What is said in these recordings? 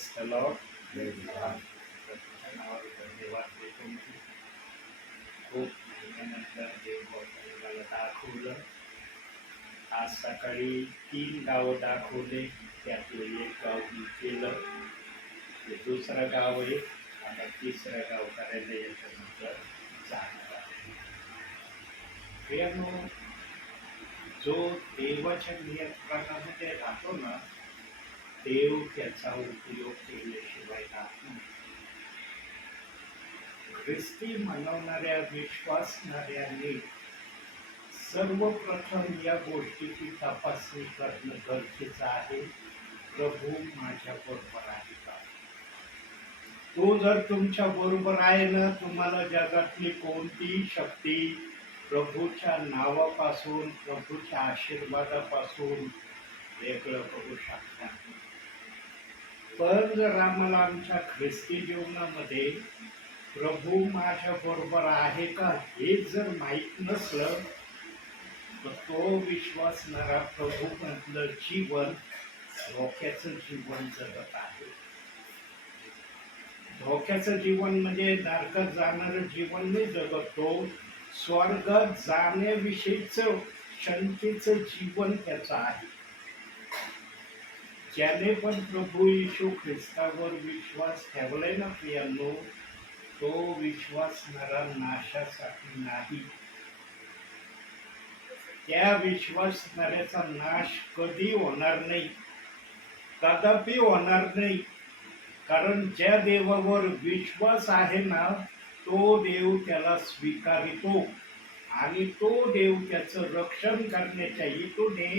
Press the Lord. नावाचं देवाचे तुमची खूप महिन्यानंतर देव आपल्याला दाखवलं. आज सकाळी 3 गावं दाखवले, त्यातलं एक गाव मी केलं, ते दुसरं गाव आहे, आता तिसरं गाव करायला याच्यानंतर जाणार आहे. प्रियानो, जो देवाच्या नियंत्रणामध्ये राहतो ना, देव त्याचा उपयोग केल्याशिवाय राहत नाही. ख्रिस्ती म्हणवणाऱ्या विश्वासणाऱ्यांनी सर्वप्रथम या गोष्टीची तपासणी करणं गरजेचं आहे. प्रभू माझ्या बरोबर आहे का? तो जर तुमच्या बरोबर आहे ना, तुम्हाला जगातली कोणतीही शक्ती प्रभूच्या नावापासून, प्रभूच्या आशीर्वादापासून वेगळं करू शकणार नाही. पण जर आम्हाला आमच्या ख्रिस्ती जीवनामध्ये प्रभू माझ्या बरोबर आहे का हे जर माहीत नसलं, तर तो विश्वासणारा प्रभू म्हटलं जीवन धोक्याचं जीवन जगत आहे. धोक्याचं जीवन म्हणजे नरकात जाणारं जीवन नाही जगत, तो स्वर्गात जाण्याविषयीचं शंकेचं जीवन त्याचं आहे. ज्याने पण प्रभू येशू ख्रिस्तावर विश्वास ठेवलाय ना प्रियांनो, तो विश्वासणारा नाशासाठी नाही. त्या विश्वासणाऱ्याचा नाश कधी होणार नाही, कदापि होणार नाही. कारण ज्या देवावर विश्वास आहे ना, तो देव त्याला स्वीकारितो आणि तो देव त्याचं रक्षण करण्याच्या हेतूने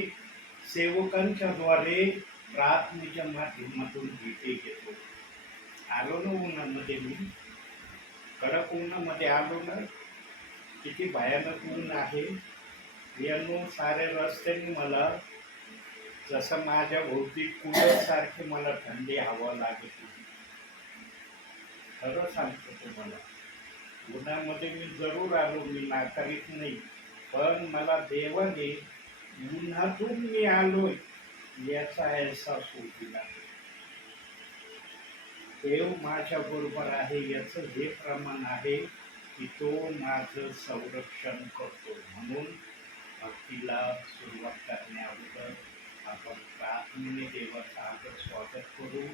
सेवकांच्या द्वारे प्रार्थनेच्या माध्यमातून भेटी घेतो. आलो ना उन्हामध्ये, मी कडक उन्हामध्ये आलो ना, किती भयानक ऊन आहे. यांनो साऱ्या रस्त्याने मला जसं माझ्या भोवती कूलर सारखे मला थंडी हवा लागत होती. खरं सांगतो तुम्हाला, उन्हामध्ये मी जरूर आलो, मी नाकारीत नाही, पण मला देवाने उन्हातून मी आलोय याचा अहसास होऊ दिला. देव माझ्या बरोबर आहे याचं हे प्रमाण आहे की तो माझं संरक्षण करतो. म्हणून भक्तीला सुरुवात करण्याअगोदर आपण प्रार्थनेने देवाचं आदर स्वागत करू,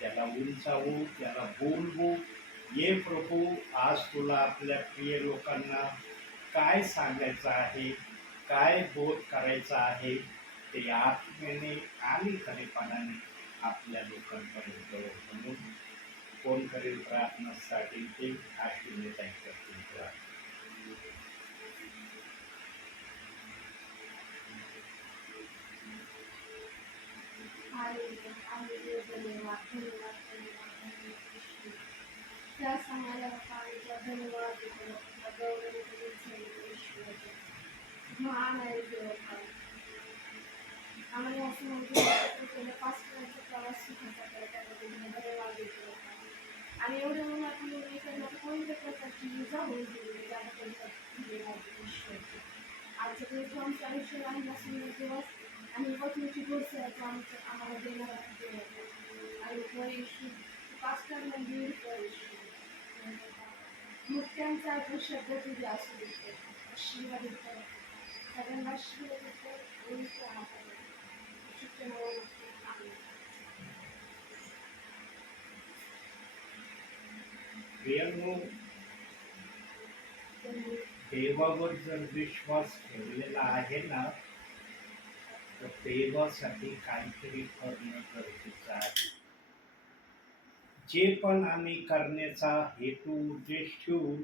त्याला उंचावू, त्याला बोलवू. ये प्रभू, आज तुला आपल्या प्रिय लोकांना काय सांगायचं आहे, काय बोध करायचा आहे, ते आत्म्याने आणि खरेपणाने आपल्या लोकांपर्यंत. म्हणून कोण करेल प्रार्थनासाठी ते आश्विनी करतील. त्या सांगायला धन्यवाद महान आहे देव. आम्हाला असं म्हणतो पाचपर्यंत प्रवास धन्यवाद देतो. आणि एवढं म्हणून आपण कोणत्या प्रकारची इजा होऊ दिली त्याबद्दल धन्यवाद. आजच्या दिवस आमचं आयुष्य राहील असून दिवस आणि वचनाची गोष्ट आम्हाला देणार आणि पास्टर मंदिर मुक्त्यांचा तो शब्द तुझे असू देतो. आशीर्वादित कर सगळ्यांना, आशीर्वादित कर. प्रियांनो, देवावर जर विश्वास ठेवलेला आहे ना, तर देवासाठी काहीतरी करणं गरजेचं आहे. जे पण आम्ही करण्याचा हेतू उद्देश ठेवू,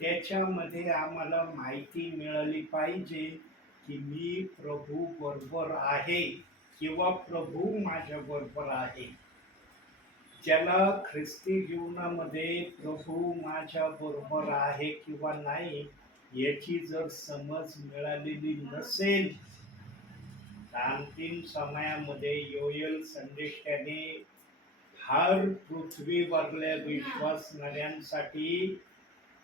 त्याच्यामध्ये आम्हाला माहिती मिळाली पाहिजे की मी प्रभू बरोबर आहे किंवा प्रभू माझ्या बरोबर आहे. ज्याला ख्रिस्ती जीवनामध्ये प्रभू माझ्या बरोबर आहे किंवा नाही याची जर समज मिळालेली नसेल, अंतिम समयामध्ये योएल संदेशाने हर पृथ्वीवरल्या विश्वासणाऱ्यांसाठी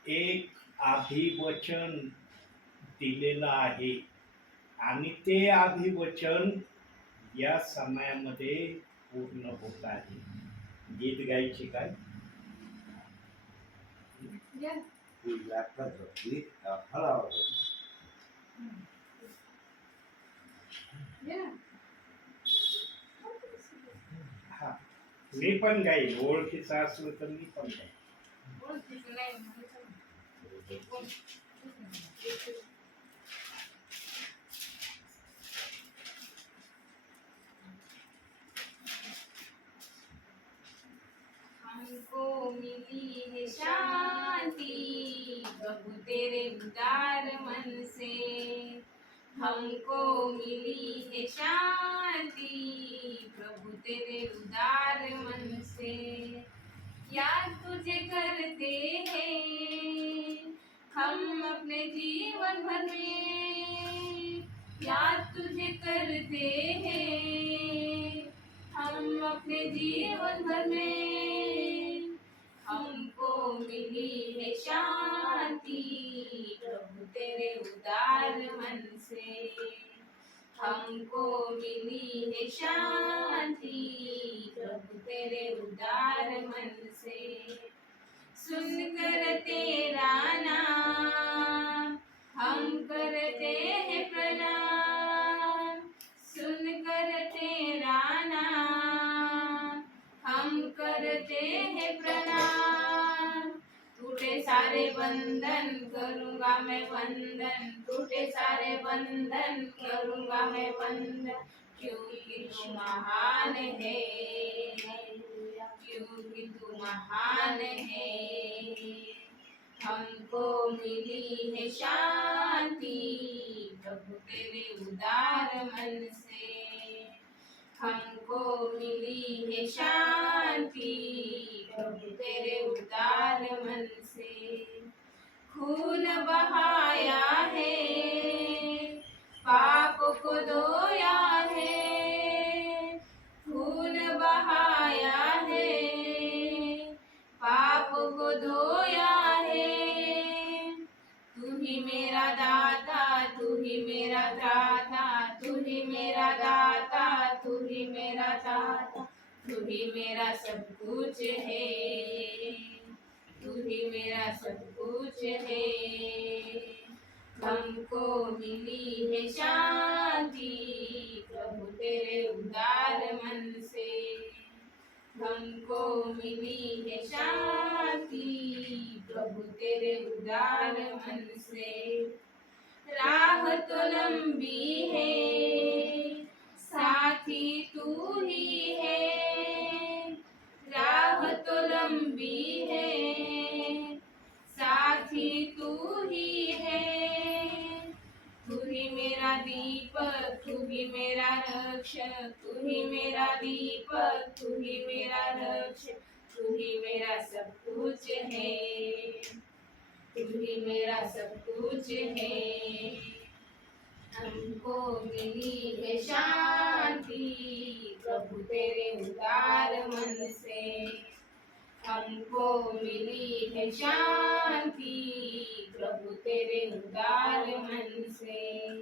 एक अभिवचन दिलेलं आहे आणि ते अभिवचन या समयामध्ये पूर्ण होत आहे. गीत गायची काय या. या. हा मी पण गाईल ओळखीचं असलं तर मी पण गाईल ओळखीचं नाही म्हणायचं. कोण? हमको मिली है शांति प्रभु तेरे उदार मन से। हमको मिली है शांति प्रभु तेरे उदार मन से। याद तुझे करते हैं हम अपने जीवन भर में। याद तुझे करते हैं हम अपने जीवन भर में। हमको मिली है शांति प्रभु तेरे उदार मन से। हमको मिली है शांति प्रभु तेरे उदार मन से। सुनकर तेरा नाम हम करते हैं प्रणाम। सुनकर तेरा नाम हम करते हैं प्रणाम। टूटे सारे बंधन करूँगा मैं वंदन। टूटे सारे बंधन करूँगा मैं वंदन। क्योंकि तू महान है। क्योंकि तू महान है। हमको मिली है शांति प्रभु तेरे उदार मन से। हमको मिली है शांति प्रभु तेरे उदार मन से। खून बहाया है पाप को धोया है। खून बहाया है पाप को धोया है। तू ही मेरा दाता तू ही मेरा दाता। तू ही मेरा दाता तू ही मेरा दाता। तू ही मेरा सब कुछ है। तू ही मेरा सब कुछ है। हमको मिली है शांति प्रभु तेरे उदार मन से। हमको मिली है शांति प्रभु तेरे उदार मन से। राह तो लंबी है साथी तू ही है। राह तो लंबी है साथी तू ही है। तू ही मेरा दीपक तू ही मेरा रक्षक। तू ही मेरा दीपक तू ही मेरा रक्षक। तू ही मेरा सब कुछ है। तू ही मेरा सब कुछ है। हमको मिली है शांति प्रभु तेरे उदार मन से। हमको मिली है शांति प्रभु तेरे उदार मन से।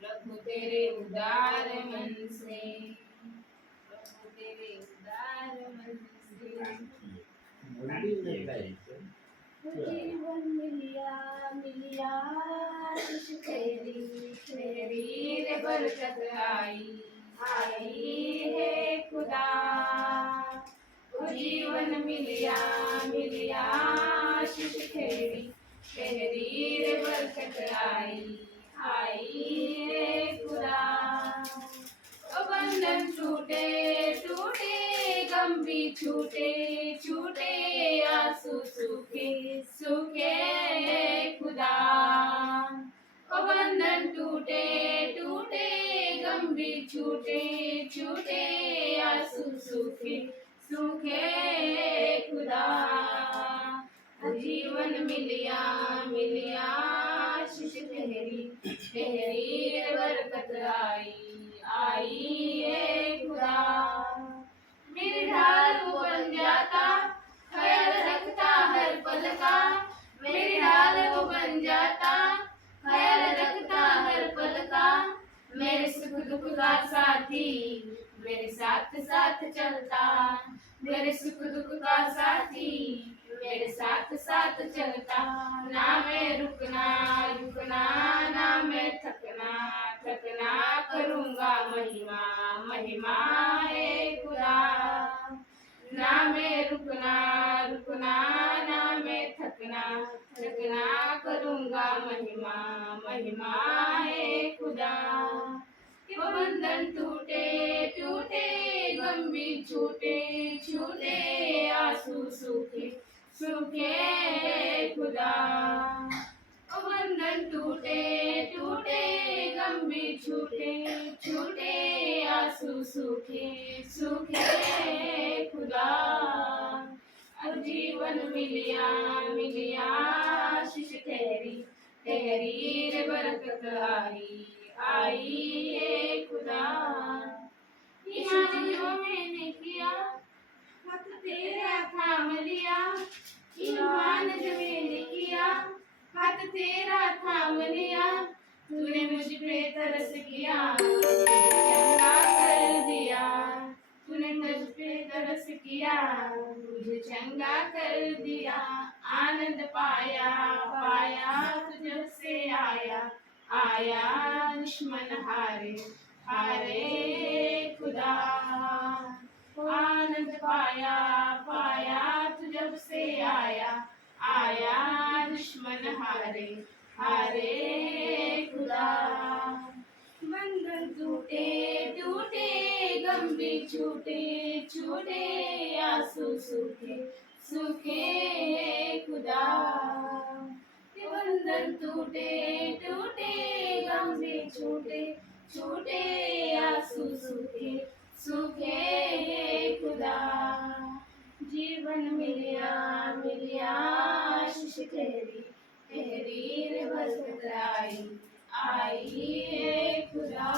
प्रभु तेरे उदार मन से। प्रभु तेरे उदार मन से। जीवन मिलिया मिलिया आशीष तेरी। तेरी रे बरकत आई आई है खुदा। ओ जीवन मिलिया मिलिया आशीष तेरी। तेरी रे बरकत आई आई है खुदा। ओ बंधन टूटे टूटे गम भी छूटे छूटे आंसू सूखे सूखे खुदा। ओ बंधन टूटे टूटे गम भी छूटे छूटे आंसू सूखे सूखे खुदा। जीवन मिलिया मिलिया आशीष तेरी। तेरी बरकत आई आई है खुदा। मेरे ढाल वो बन जाता ख्याल रखता हर पल का। मेरे ढाल वो बन जाता ख्याल रखता हर पल का। मेरे सुख दुख का साथी मेरे साथ साथ चलता। मेरे सुख दुख का साथी, मेरे साथ साथ चलता, ना मैं रुकना रुकना, ना मैं थकना थकना, करूँगा महिमा महिमा है खुदा। ना मैं रुकना रुकना, ना मैं थकना थकना, करूँगा महिमा महिमा है खुदा। ये बंधन टूटे टूटे, गंभीर छूटे छूटे, आंसू सूखे सूखे खुदा। ओ बंधन टूटे टूटे, गंभीर छूटे छूटे, आंसू सूखे सूखे खुदा। और जीवन मिलिया मिलिया, आशीष ठहरी ठहरी रे, बरकत आई आई है खुदा। ईमान जो मैंने किया, हाथ तेरा थाम लिया। ईमान जो मैंने किया, हाथ तेरा थाम लिया। तूने मुझ पे तरस किया, चंगा कर दिया। तूने मुझ पे तरस किया, मुझे चंगा कर दिया। आनंद पाया पाया, तुझ से आया आया, दुश्मन हारे हारे खुदा। आनंद पाया पाया, तुझ से आया आया, दुश्मन हारे हारे खुदा। बंधन टूटे टूटे, गंभीर छूटे छूटे, आंसू सूखे सूखे खुदा। ये बंधन टूटे टूटे, गंभीर छूटे छूटे, आंसू सूखे सूखे खुदा। जीवन मिलिया मिलिया, आशीष ठहरी ठहरी रे, बरकत आई आई है खुदा।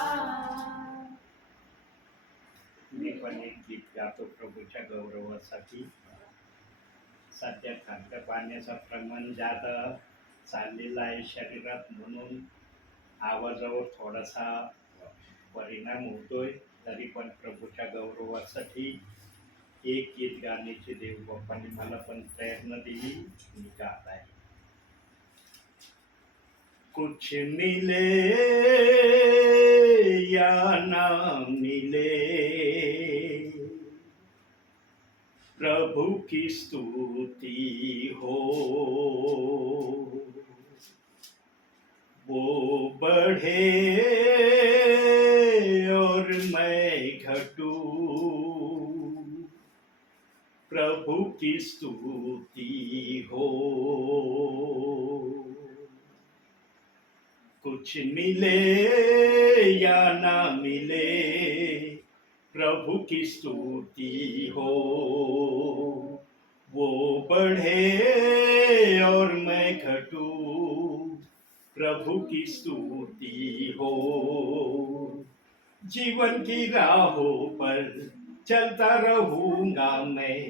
मी पण एक गीत गातो प्रभूच्या गौरवासाठी. सध्या खाद्य पाण्याचं प्रमाण जादा चाललेलं आहे शरीरात, म्हणून आवाजावर थोडासा परिणाम होतोय. तरी पण प्रभूच्या गौरवासाठी एक गीत गाण्याची देवबापांनी मला पण प्रेरणा दिली, मी गात आहे. कुछ मिले या ना मिले, प्रभु की स्तुति हो। वो बढ़े और मैं घटूं, प्रभु की स्तुति हो। कुछ मिले या ना मिले, प्रभु की स्तुति हो। वो बढ़े और मैं घटूं, प्रभु की स्तुति हो। जीवन की राहों पर चलता रहूंगा मैं,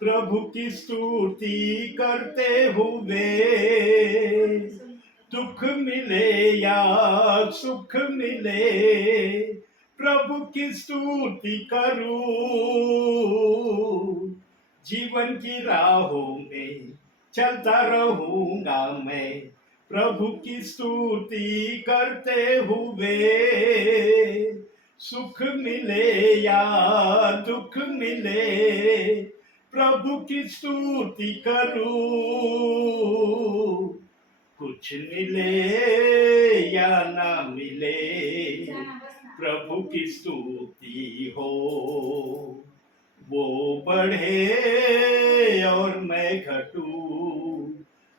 प्रभु की स्तुति करते हुए। दुख मिले या सुख मिले, प्रभु की स्तुति करूं। जीवन की राहों में चलता रहूंगा मैं, प्रभु की स्तुति करते हुए। सुख मिले या दुख मिले, प्रभु की स्तुति करूं। कुछ मिले या ना मिले, प्रभु की स्तुति हो। वो बढ़े और मैं घटूं,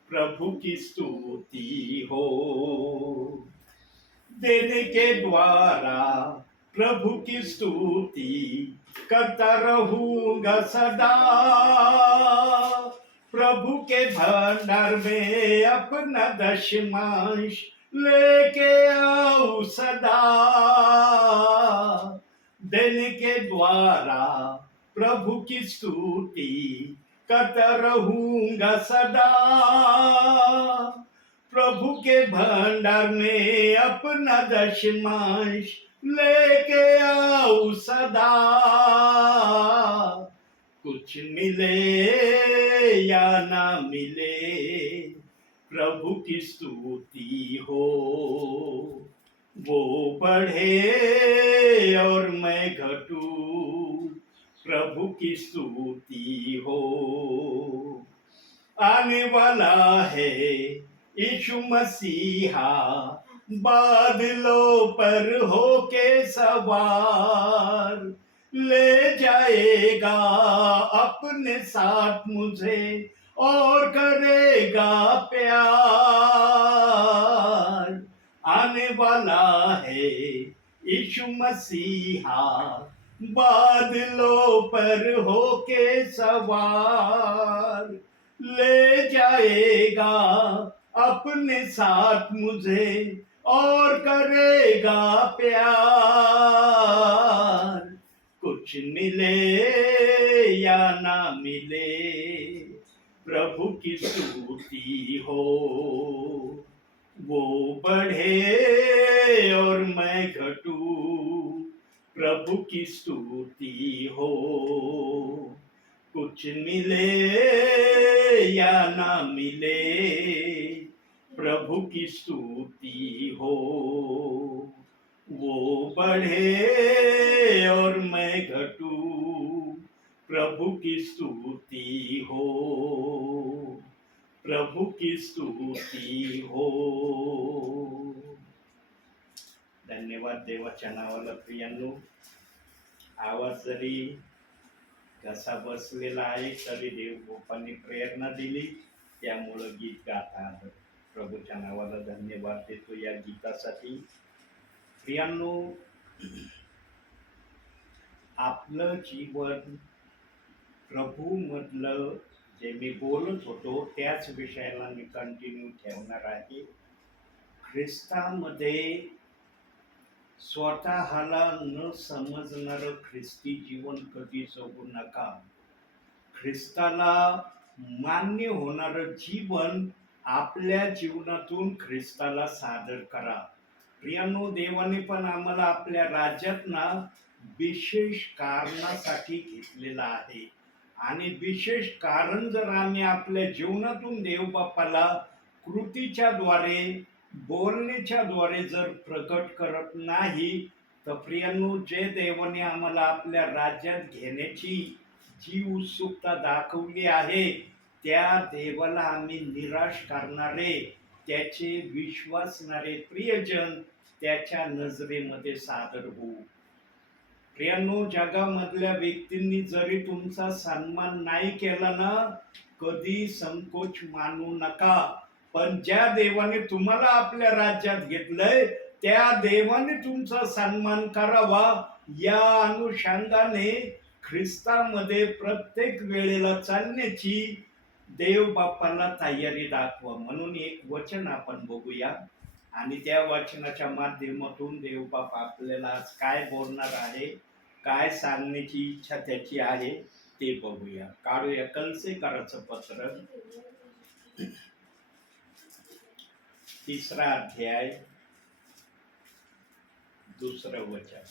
प्रभु की स्तुति हो। देने के द्वारा प्रभु की स्तुति करता रहूंगा सदा। प्रभु के भंडार में अपना दशमांश लेके आओ सदा। देने के द्वारा प्रभु की स्तुति करता रहूंगा सदा। प्रभु के भंडार में अपना दशमांश लेके आओ सदा। कुछ कुछ मिले या ना मिले, प्रभु की स्तुति हो। वो बढ़े और मैं घटूं, प्रभु की स्तुति हो। आने वाला है यीशु मसीहा, बादलों पर होके सवार, ले जाएगा अपने साथ मुझे और करेगा प्यार। आने वाला है यीशु मसीहा, बादलों पर होके सवार, ले जाएगा अपने साथ मुझे और करेगा प्यार। कुछ मिले या ना मिले, प्रभु की स्तुति हो। वो बढ़े और मैं घटूं, प्रभु की स्तुति हो। कुछ मिले या ना मिले, प्रभु की स्तुति हो। वो बढ़े और मैं घटूं, प्रभु की स्तुति हो। प्रभु की स्तुती हो। धन्यवाद देवाच्या नावाला प्रियांनो. आवाज जरी कसा बसलेला आहे तरी देव गोपांनी प्रेरणा दिली, त्यामुळं गीत गाता आलं. प्रभूच्या नावाला धन्यवाद देतो या गीतासाठी. प्रियांनो, आपलं जीवन प्रभू मधलं जे मी बोलत होतो त्याच विषयाला मी कंटिन्यू ठेवणार आहे. ख्रिस्तामध्ये स्वतःला न समजणारं ख्रिस्ती जीवन कधी जगू नका. ख्रिस्ताला मान्य होणारं जीवन आपल्या जीवनातून ख्रिस्ताला सादर करा. प्रियांनो, देवाने पण आम्हाला आपल्या राज्यात ना विशेष कारणासाठी घेतलेलं आहे आणि विशेष कारण जर आम्ही आपल्या जीवनातून देवबापाला कृतीच्या द्वारे, बोलण्याच्या द्वारे जर प्रकट करत नाही, तर प्रियांनो, जे देवाने आम्हाला आपल्या राज्यात घेण्याची जी उत्सुकता दाखवली आहे, त्या देवाला आम्ही निराश करणारे, त्याचे विश्वासणारे प्रियजन त्याच्या नजरेमध्ये सादर होऊ. प्रियांनो, जगामधल्या व्यक्तींनी जरी तुमचा सन्मान नाही केला ना, कधी संकोच मानू नका. पण ज्या देवाने तुम्हाला आपल्या राज्यात घेतलंय त्या देवाने तुमचा सन्मान करावा. या अनुषंगाने ख्रिस्तामध्ये प्रत्येक वेळेला चालण्याची देव बापाला तयारी दाखवा. म्हणून एक वचन आपण बघूया आणि त्या वचनाच्या माध्यमातून देव बाप आपल्याला आज काय बोलणार आहे, काय सांगण्याची इच्छा त्याची आहे ते बघूया. काढूया कलसेकराचं पत्र, 3रा अध्याय, 2रं वचन.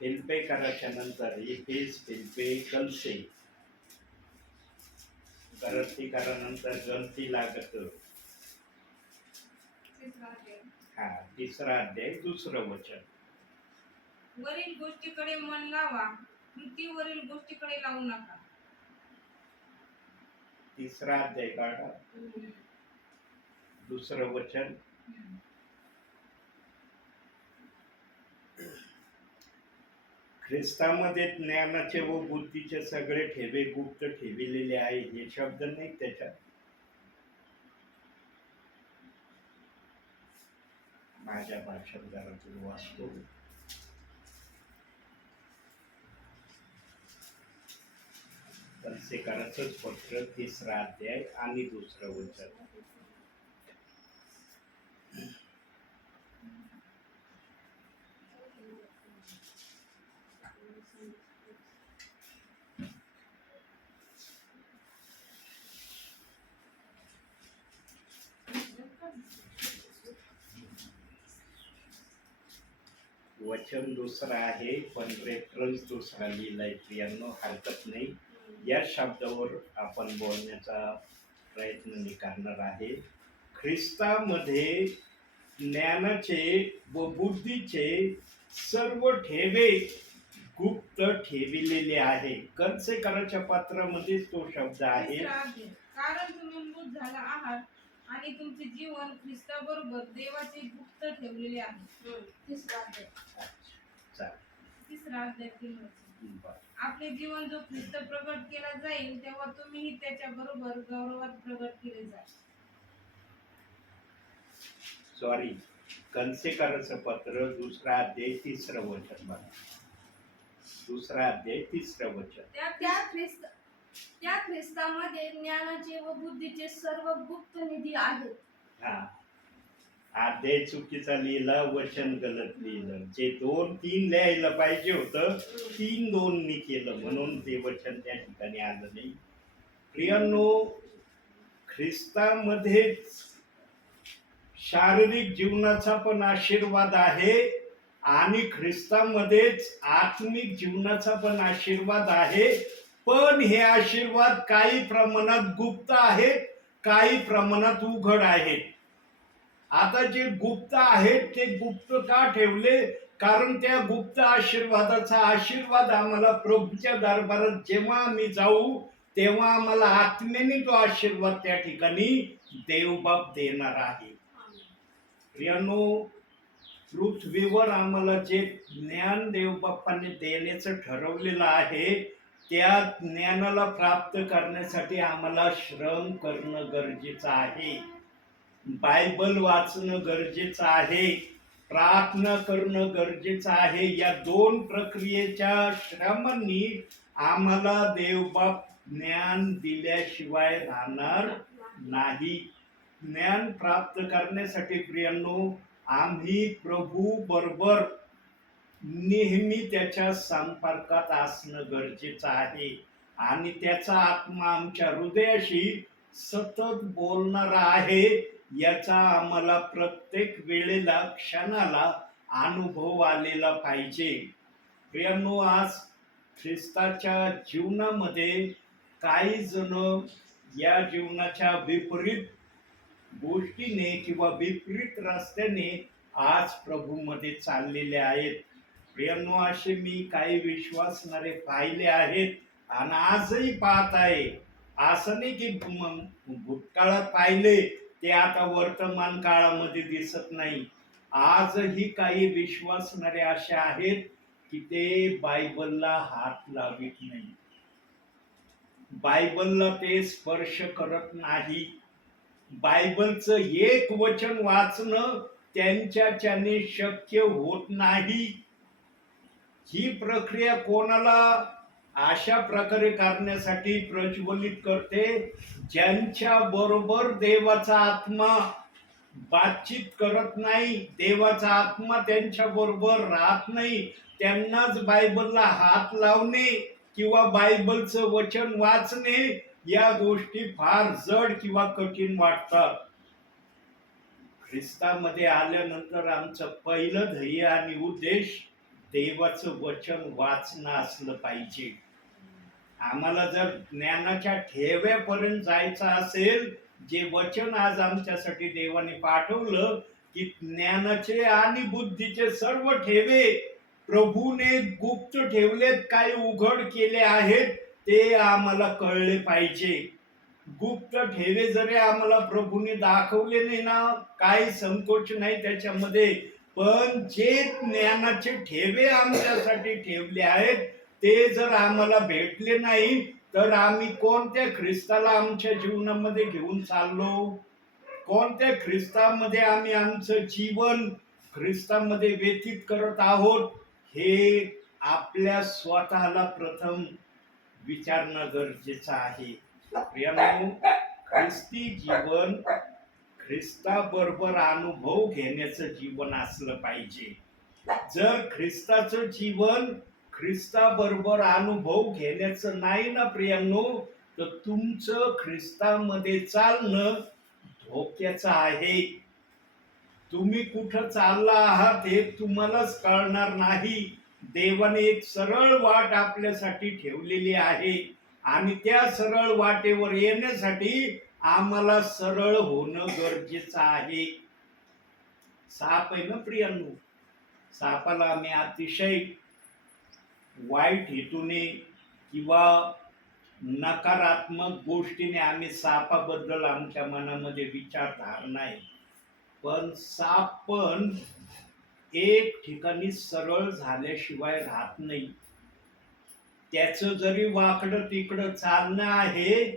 फिलिप्पे कराच्या नंतर एफेस, फिलिप्पे, कलसे, गलती करानंतर गलती लागत. हा, 3रा अध्याय, 2रं वचन. वरील गोष्टीकडे मन लावा, पृथ्वीवरील गोष्टीकडे लावू नका. 3रा अध्याय काढा, 2रं वचन. ख्रिस्तामध्ये ज्ञानाचे व बुद्धीचे सगळे ठेवे गुप्त ठेविलेले आहे. हे शब्द नाही त्याच्यात. माझ्या भाषेत जरा तुम्ही वाचतो. कलसेकराचंच पत्र, 3रा अध्याय आणि 2रं वचन. वचन दुसरं आहे पण रेफरन्स दुसरा लिहिलाय प्रियांनो, हरकत नाही. या शब्दावर आपण बोलण्याचा प्रयत्न मी करणार आहे. ख्रिस्तामध्ये ज्ञानाचे व बुद्धीचे सर्व ठेवे गुप्त ठेविलेले आहे. कंसेकराच्या पत्रामध्ये तो शब्द आहे. तिसरा अध्याय. कारण तुम्ही मृत झाला आहात आणि तुमचे जीवन ख्रिस्ताबरोबर देवाचे गुप्त ठेवलेले आहे. तिसरा अध्याय. चालेल. तिसरा अध्याय 3 वचन. बरं. आपले जीवन जो ख्रिस्त प्रगट केला जाईल तेव्हा तुम्हीही त्याच्या बरोबर गौरवात प्रगट केले जाईल. सॉरी, कंसेकराचं पत्र दुसरा अध्याय 3रं वचन बघा. दुसरा अध्याय 3रं वचन. त्या ख्रिस्तामध्ये ज्ञानाचे व बुद्धीचे सर्व गुप्त निधी आहेत. हा, अध्याय चुकीचा लिहिला, वचन गलत लिहिलं. जे 2-3 लिहायला पाहिजे होतं 3-2 केलं, म्हणून ते वचन त्या ठिकाणी आलं नाही. प्रियांनो, ख्रिस्तामध्येच शारीरिक जीवनाचा पण आशीर्वाद आहे आणि ख्रिस्तामध्येच आत्मिक जीवनाचा पण आशीर्वाद आहे. पण हे आशीर्वाद काही प्रमाणात गुप्त आहेत, काही प्रमाणात उघड आहेत. आता जे गुप्त आहेत ते गुप्त का ठेवले? कारण त्या गुप्त आशीर्वादाचा आशीर्वाद आम्हाला प्रभूच्या दरबारात जेव्हा आम्ही जाऊ तेव्हा आम्हाला आत्म्याने तो आशीर्वाद त्या ठिकाणी देवबाप देणार आहे. प्रियांनो, पृथ्वीवर आम्हाला जे ज्ञान देवबापाने देण्याचं ठरवलेलं आहे त्या ज्ञानाला प्राप्त करण्यासाठी आम्हाला श्रम करणं गरजेचं आहे. बायबल वाचणं गरजेचं आहे, प्रार्थना करणं गरजेचं आहे. या 2 प्रक्रियेच्या श्रमांनी आम्हाला देवबाप ज्ञान दिल्याशिवाय राहणार नाही. ज्ञान प्राप्त करण्यासाठी प्रियांनो आम्ही प्रभू बरोबर नेहमी त्याच्या संपर्कात असणं गरजेचं आहे आणि त्याचा आत्मा आमच्या हृदयाशी सतत बोलणारा आहे याचा आम्हाला प्रत्येक वेळेला क्षणाला अनुभव आलेला पाहिजे. प्रियांनो, आज ख्रिस्ताच्या जीवनामध्ये काही जण या जीवनाच्या विपरीत गोष्टीने किंवा विपरीत रस्त्याने आज प्रभूमध्ये चाललेले आहेत. प्रियांनो, असे मी काही विश्वासणारे पाहिले आहेत आणि आजही पाहत आहे. असं नाही की भूतकाळात पाहिले ते आता वर्तमान काळामध्ये दिसत नाही. आजही काही विश्वासणारे असे आहेत की ते बायबलला हात लावित नाही, बायबलला ते स्पर्श करत नाही. बायबलचं एक वचन वाचणं त्यांच्याच्याने शक्य होत नाही. ही प्रक्रिया कोणाला अशा प्रकारे करण्यासाठी प्रज्वलित करते? ज्यांच्या बरोबर देवाचा आत्मा बातचीत करत नाही, देवाचा आत्मा त्यांच्या बरोबर राहत नाही, त्यांनाच बायबलला हात लावणे किंवा बायबलचं वचन वाचणे या गोष्टी फार जड किंवा कठीण वाटतात. ख्रिस्तामध्ये आल्यानंतर आमचं पहिलं ध्येय आणि उद्देश देवाचं वचन वाचणं असलं पाहिजे. आम्हाला जर ज्ञानाच्या ठेव्यापर्यंत जायचं असेल, जे वचन आज आमच्यासाठी देवाने पाठवलं की ज्ञानाचे आणि बुद्धीचे सर्व ठेवे प्रभूने गुप्त ठेवलेत, काही उघड केले आहेत, ते आम्हाला कळले पाहिजे. गुप्त ठेवे जरी आम्हाला प्रभूने दाखवले नाही ना, काही संकोच नाही त्याच्यामध्ये, पण जे ज्ञानाचे ठेवे आमच्यासाठी ठेवले आहेत ते जर आम्हाला भेटले नाही तर आम्ही कोणत्या ख्रिस्ताला आमच्या जीवनामध्ये घेऊन चाललो? कोणत्या ख्रिस्तामध्ये आम्ही आमचं जीवन ख्रिस्तामध्ये व्यतीत करत आहोत? हे आपल्या स्वतःला प्रथम विचारणं गरजेचं आहे. प्रियांनो, ख्रिस्ती जीवन ख्रिस्ताबरोबर अनुभव घेण्याचं जीवन असलं पाहिजे. जर ख्रिस्ताचं जीवन ख्रिस्ताबरोबर अनुभव घेण्याचं नाही ना प्रियांनो, तर तुमचं ख्रिस्तामध्ये चालणं धोक्याचं आहे. तुम्ही कुठं चालला आहात हे तुम्हालाच कळणार नाही. देवाने एक सरळ वाट आपल्यासाठी ठेवलेली आहे आणि त्या सरळ वाटेवर येण्यासाठी आम्हाला सरळ होणं गरजेचं आहे. साप आहे ना प्रियांनो, सापाला आम्ही अतिशय वाईट हेतूने किंवा नकारात्मक गोष्टीने आम्ही सापाबद्दल आमच्या मनामध्ये विचारधारणा आहे. पण साप पण एक ठिकाणी सरळ झाल्याशिवाय राहत नाही. त्याचं जरी वाकडं तिकडं चालणं आहे,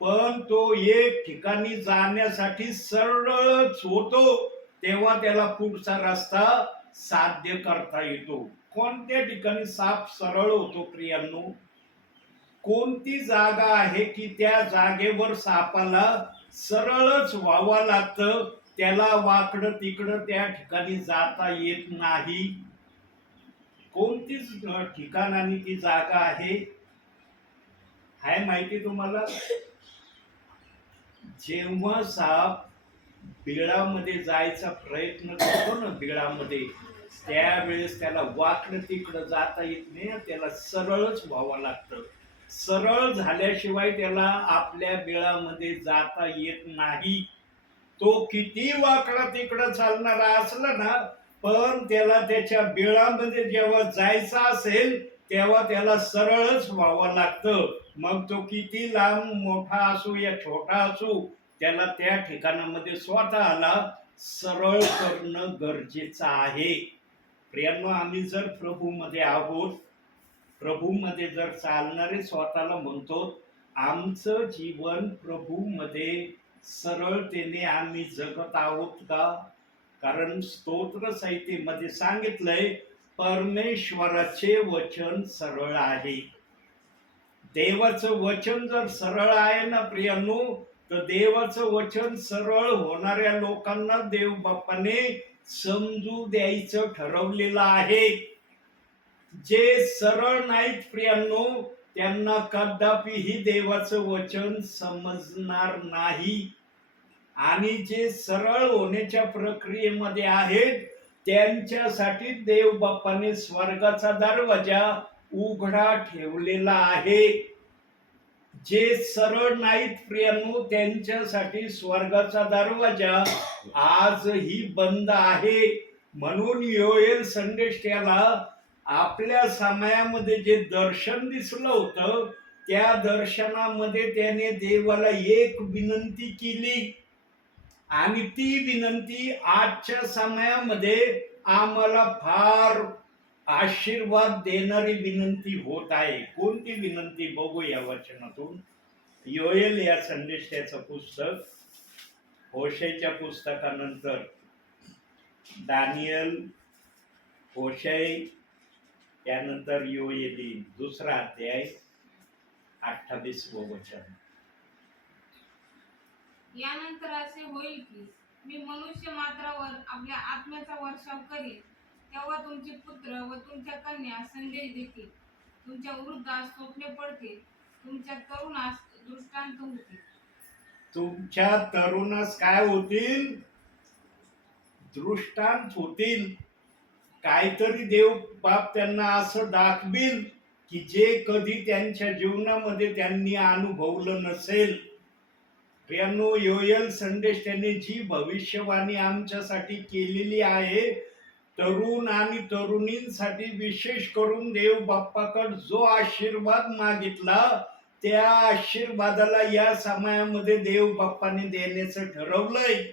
पण तो एक ठिकाणी जाण्यासाठी सरळच होतो, तेव्हा त्याला पुढचा रस्ता साध्य करता येतो. कोणत्या ठिकाणी साप सरळ होतो प्रियांनो? कोणती जागा आहे की त्या जागेवर सापाला सरळच व्हावं लागतं, त्याला वाकडं तिकडं त्या ठिकाणी जाता येत नाही. कोणतीच ठिकाण आणि ती जागा आहे माहिती तुम्हाला? जेव्हा साप बिळामध्ये जायचा प्रयत्न करतो ना, बिळामध्ये, त्यावेळेस त्याला वाकडं तिकडं जाता येत नाही, त्याला सरळच व्हावं लागतं. सरळ झाल्याशिवाय त्याला आपल्या बिळामध्ये जाता येत नाही. तो किती वाकडा तिकडं चालणारा असला ना, पण त्याला त्याच्या बिळामध्ये जेव्हा जायचं असेल तेव्हा त्याला सरळच व्हावं लागतं. मग तो किती लांब मोठा असो या छोटा असो, त्याला त्या ठिकाणामध्ये स्वतःला सरळ करणं गरजेचं आहे. प्रियांनो, आम्ही जर प्रभूमध्ये आहोत, प्रभूमध्ये जर चालणारे स्वतःला म्हणतो, आमचं जीवन प्रभूमध्ये सरळतेने आम्ही जगत आहोत का? कारण स्तोत्र संहितेमध्ये सांगितलंय, परमेश्वराचे वचन सरळ आहे. देवाचं वचन जर सरळ आहे ना प्रियांनो, तर देवाचं वचन सरळ होणाऱ्या लोकांना देव बाप्पाने समजू द्यायचं ठरवलेलं आहे. जे सरळ नाहीत प्रियांनो, त्यांना कदापिही देवाचं वचन समजणार नाही. आणि जे सरळ होण्याच्या प्रक्रियेमध्ये आहेत, त्यांच्यासाठी देव बाप्पाने स्वर्गाचा दरवाजा उघडा ठेवलेला आहे. जे सरळ नाहीत प्रियांनो, त्यांच्यासाठी स्वर्गाचा दरवाजा आजही बंद आहे. म्हणून योएल संदेश त्याला आपल्या समयामध्ये जे दर्शन दिसलं होतं, त्या दर्शनामध्ये त्याने देवाला एक विनंती केली आणि ती विनंती आजच्या समयामध्ये आम्हाला फार आशीर्वाद देणारी विनंती होत आहे. कोणती विनंती बघू या वचनातून. योएल या संदेशाचं पुस्तक, होशेच्या पुस्तकानंतर दानियल, होशे, त्यानंतर योएली, 2रा अध्याय, 28वं वचन. यानंतर असे होईल की मी मनुष्य मात्रावर आपल्या आत्म्याचा वर्षाव करीन, तेव्हा तुमचे पुत्र व तुमच्या कन्या संदेश देतील, तुमच्या वृद्धास स्वप्ने पडतील, तुमच्या तरुणास दृष्टांत होतील. तुमच्या तरुणास काय होतील? दृष्टांत होतील. काहीतरी देव बाप त्यांना असं दाखविल की जे कधी त्यांच्या जीवनामध्ये त्यांनी अनुभवलं नसेल. प्रियांनो, योएल संदेश त्यांनी जी भविष्यवाणी आमच्यासाठी केलेली आहे, तरुण आणि तरुणींसाठी विशेष करून देव बाप्पाकडे जो आशीर्वाद मागितला, त्या आशीर्वादाला या समयामध्ये देव बाप्पाने देण्याचं ठरवलंय.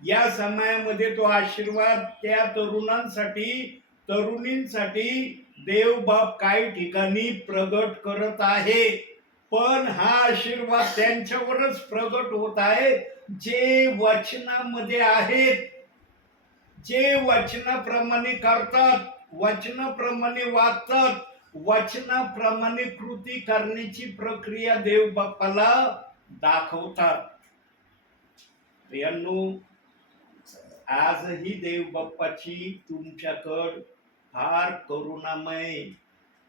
या समयामध्ये तो आशीर्वाद त्या तरुणांसाठी, तरुणींसाठी देव बाप काही ठिकाणी प्रगट करत आहे. पण हा आशीर्वाद त्यांच्यावरच प्रगट होत आहे जे वचनामध्ये आहेत, जे वचनाप्रमाणे करतात, वचनाप्रमाणे वागतात, वचनाप्रमाणे कृती करण्याची प्रक्रिया देव बाप्पाला दाखवतात. प्रियांनो, आजही देव बाप्पाची तुमच्याकडं फार करुणामय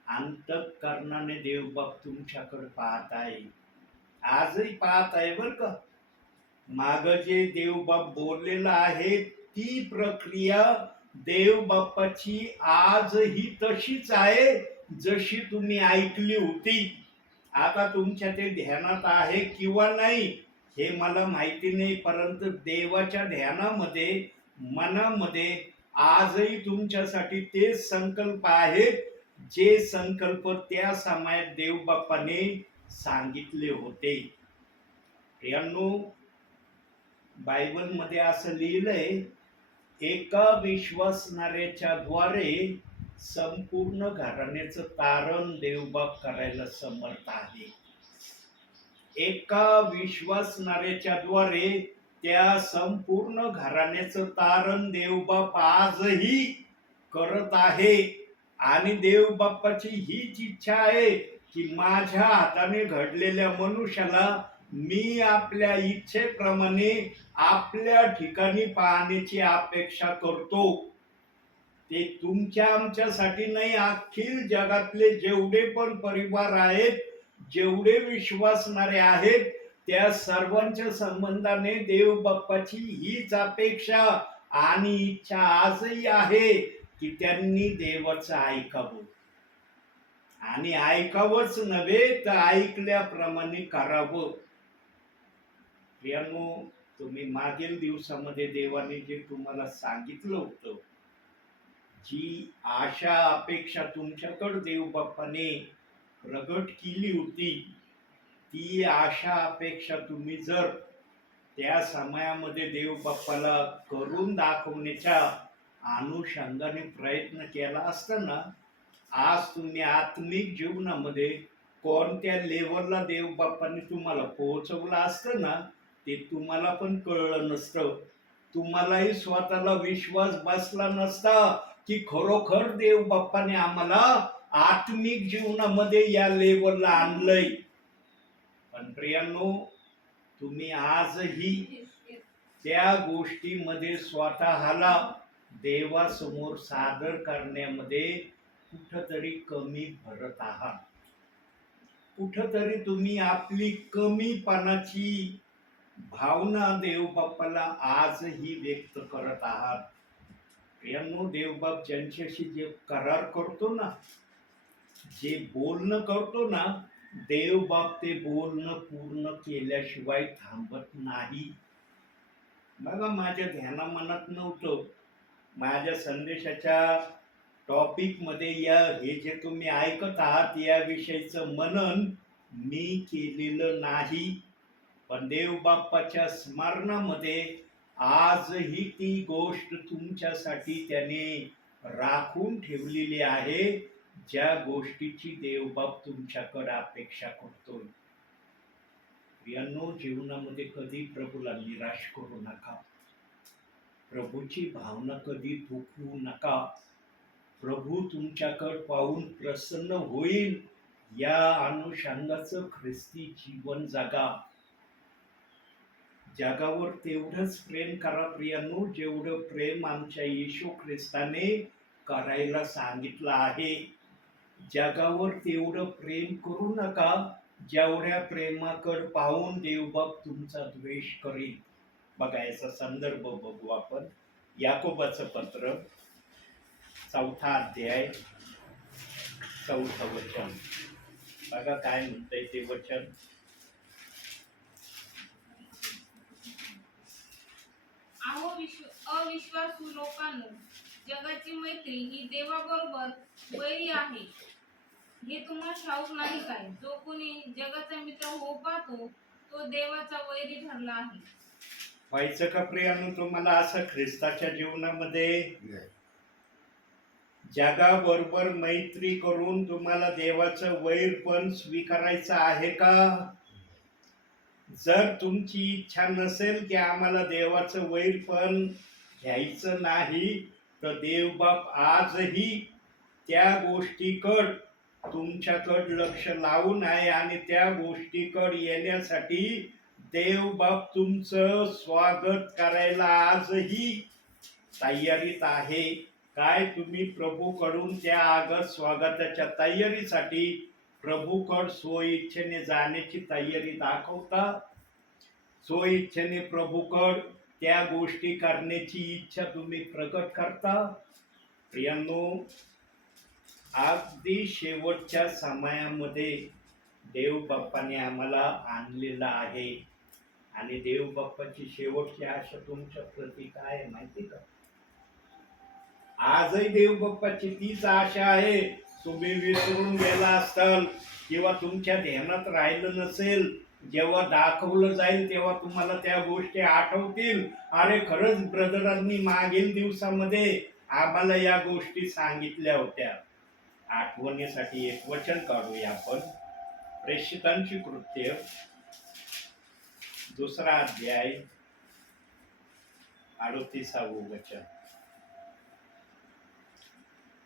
अंतःकरणाने देव बाप तुमच्याकडे पाहत आहे. आजही पाहत आहे बरं का. माग जे देवबाप बोललेलं आहे ती प्रक्रिया देवबापाची आजही तशीच आहे जशी तुम्ही ऐकली होती. आता तुमच्या ते ध्यानात आहे किंवा नाही हे मला माहिती नाही, परंतु देवाच्या ध्यानामध्ये मनामध्ये आजही तुमच्यासाठी तेच संकल्प आहेत जे संकल्प त्या समयात देवबापाने सांगितले होते. प्रियांनो, बायबलमध्ये असं लिहिलंय, एका विश्वासणाऱ्याच्या द्वारे संपूर्ण घराण्याचं तारण देवबाप करायला समर्थ आहे. एका विश्वासणाऱ्याच्या द्वारे त्या संपूर्ण घराण्याचं तारण देवबाप आजही करत आहे. आणि देवबापाची हीच इच्छा आहे की माझ्या हाताने घडलेल्या मनुष्याला मी आपल्या इच्छेप्रमाणे आपल्या ठिकाणी पाहण्याची अपेक्षा करतो. ते तुमच्या आमच्यासाठी नाही, अखिल जगातले जेवढे पण परिवार आहेत, जेवढे विश्वासणारे आहेत, त्या सर्वांच्या संबंधाने देवबाप्पाची हीच अपेक्षा आणि इच्छा आजही आहे की त्यांनी देवाचं ऐकावं आणि ऐकावंच नव्हे तर ऐकल्याप्रमाणे करावं. प्रियांनो, तुम्ही मागील दिवसामध्ये देवाने जे तुम्हाला सांगितलं होतं, जी आशा अपेक्षा तुमच्याकडे देवबाप्पाने प्रगट केली होती, ती आशा अपेक्षा तुम्ही जर त्या समयामध्ये देवबाप्पाला करून दाखवण्याच्या अनुषंगाने प्रयत्न केला असताना आज तुम्ही आत्मिक जीवनामध्ये कोणत्या लेवलला देवबाप्पाने तुम्हाला पोहोचवलं असतं ना, ते तुम्हाला पण कळलं नसतं. तुम्हालाही स्वतःला विश्वास बसला नसता की खरोखर देवबाप्पाने आम्हाला आत्मिक जीवनामध्ये या लेवलला आणलंय. पण प्रियांनो, तुम्ही आजही त्या गोष्टीमध्ये स्वतःला देवासमोर सादर करण्यामध्ये कुठंतरी कमी भरत आहात. कुठंतरी तुम्ही आपली कमीपणाची भावना देवबाप्पाला आजही व्यक्त करत आहात. प्रियांनो, देवबाप ज्यांच्याशी जे करार करतो ना, जे बोलणं करतो ना, देवबाप ते बोलणं पूर्ण केल्याशिवाय थांबत नाही. बघा, माझ्या ध्यानामनात नव्हतं, माझ्या संदेशाच्या टॉपिक मध्ये हे जे तुम्ही ऐकत आहात याविषयीचं मनन मी केलेलं नाही, पण देवबाप्पाच्या स्मरणामध्ये आजही ती गोष्ट तुमच्यासाठी त्याने राखून ठेवलेली आहे, ज्या गोष्टीची देवबाप तुमच्याकडे अपेक्षा करतोय. प्रियांनो, जीवनामध्ये कधी प्रभूला निराश करू नका. प्रभूची भावना कधी दुखवू नका. प्रभू तुमच्याकडे पाहून प्रसन्न होईल या अनुषंगाचं ख्रिस्ती जीवन जगा. जगावर तेवढंच प्रेम करा प्रियांनो, जेवढं प्रेम आमच्या येशू ख्रिस्ताने करायला सांगितलं आहे. जगावर तेवढं प्रेम करू नका जेवढ्या प्रेमाकडे पाहून देवबाप तुमचा द्वेष करेल. बघा, याचा संदर्भ बघू आपण. याकोबाचं पत्र 4था अध्याय 4थं वचन. बघा काय म्हणतंय ते वचन. अविश्वासू लोकांनो, जगाची मैत्री ही देवाबरोबर वैरी आहे हे तुम्हाला ठाऊक नाही काय? जो कोणी जगाचा मित्र होऊ पाहतो तो देवाचा वैरी ठरला आहे. व्हायचं का प्रियांनो तुम्हाला असं ख्रिस्ताच्या जीवनामध्ये? जगाबरोबर मैत्री करून तुम्हाला देवाचं वैर पण स्वीकारायचं आहे का? जर तुमची इच्छा नसेल की आम्हाला देवाचं वैर पण घ्यायचं नाही, तर देवबाप आजही त्या गोष्टीकड तुमच्याकडे लक्ष लावून आहे आणि त्या गोष्टीकडे येण्यासाठी देवबाप तुमचं स्वागत करायला आजही तयारीत आहे. काय तुम्ही प्रभूकडून त्या आगत स्वागताच्या तयारीसाठी प्रभूकड स्वइच्छेने जाण्याची तयारी दाखवता? सो इच्छेने प्रभूकड त्या गोष्टी करण्याची इच्छा तुम्ही प्रकट करता. प्रियांनो, अगदी शेवटच्या समयामध्ये देव बाप्पाने आम्हाला आणलेलं आहे आणि देव बाप्पाची शेवटची आशा तुमच्या प्रती काय आहे माहिती का? आजही देव बाप्पाची तीच आशा आहे. तुम्ही विसरून गेला असाल किंवा तुमच्या ध्यानात राहिलं नसेल, जेव्हा दाखवलं जाईल तेव्हा तुम्हाला त्या गोष्टी आठवतील. अरे खरंच ब्रदरांनी मागील दिवसामध्ये आम्हाला या गोष्टी सांगितल्या होत्या. आठवणीसाठी एक वचन काढूया आपण. प्रेषितांची कृत्य 2 अध्याय 38 वचन.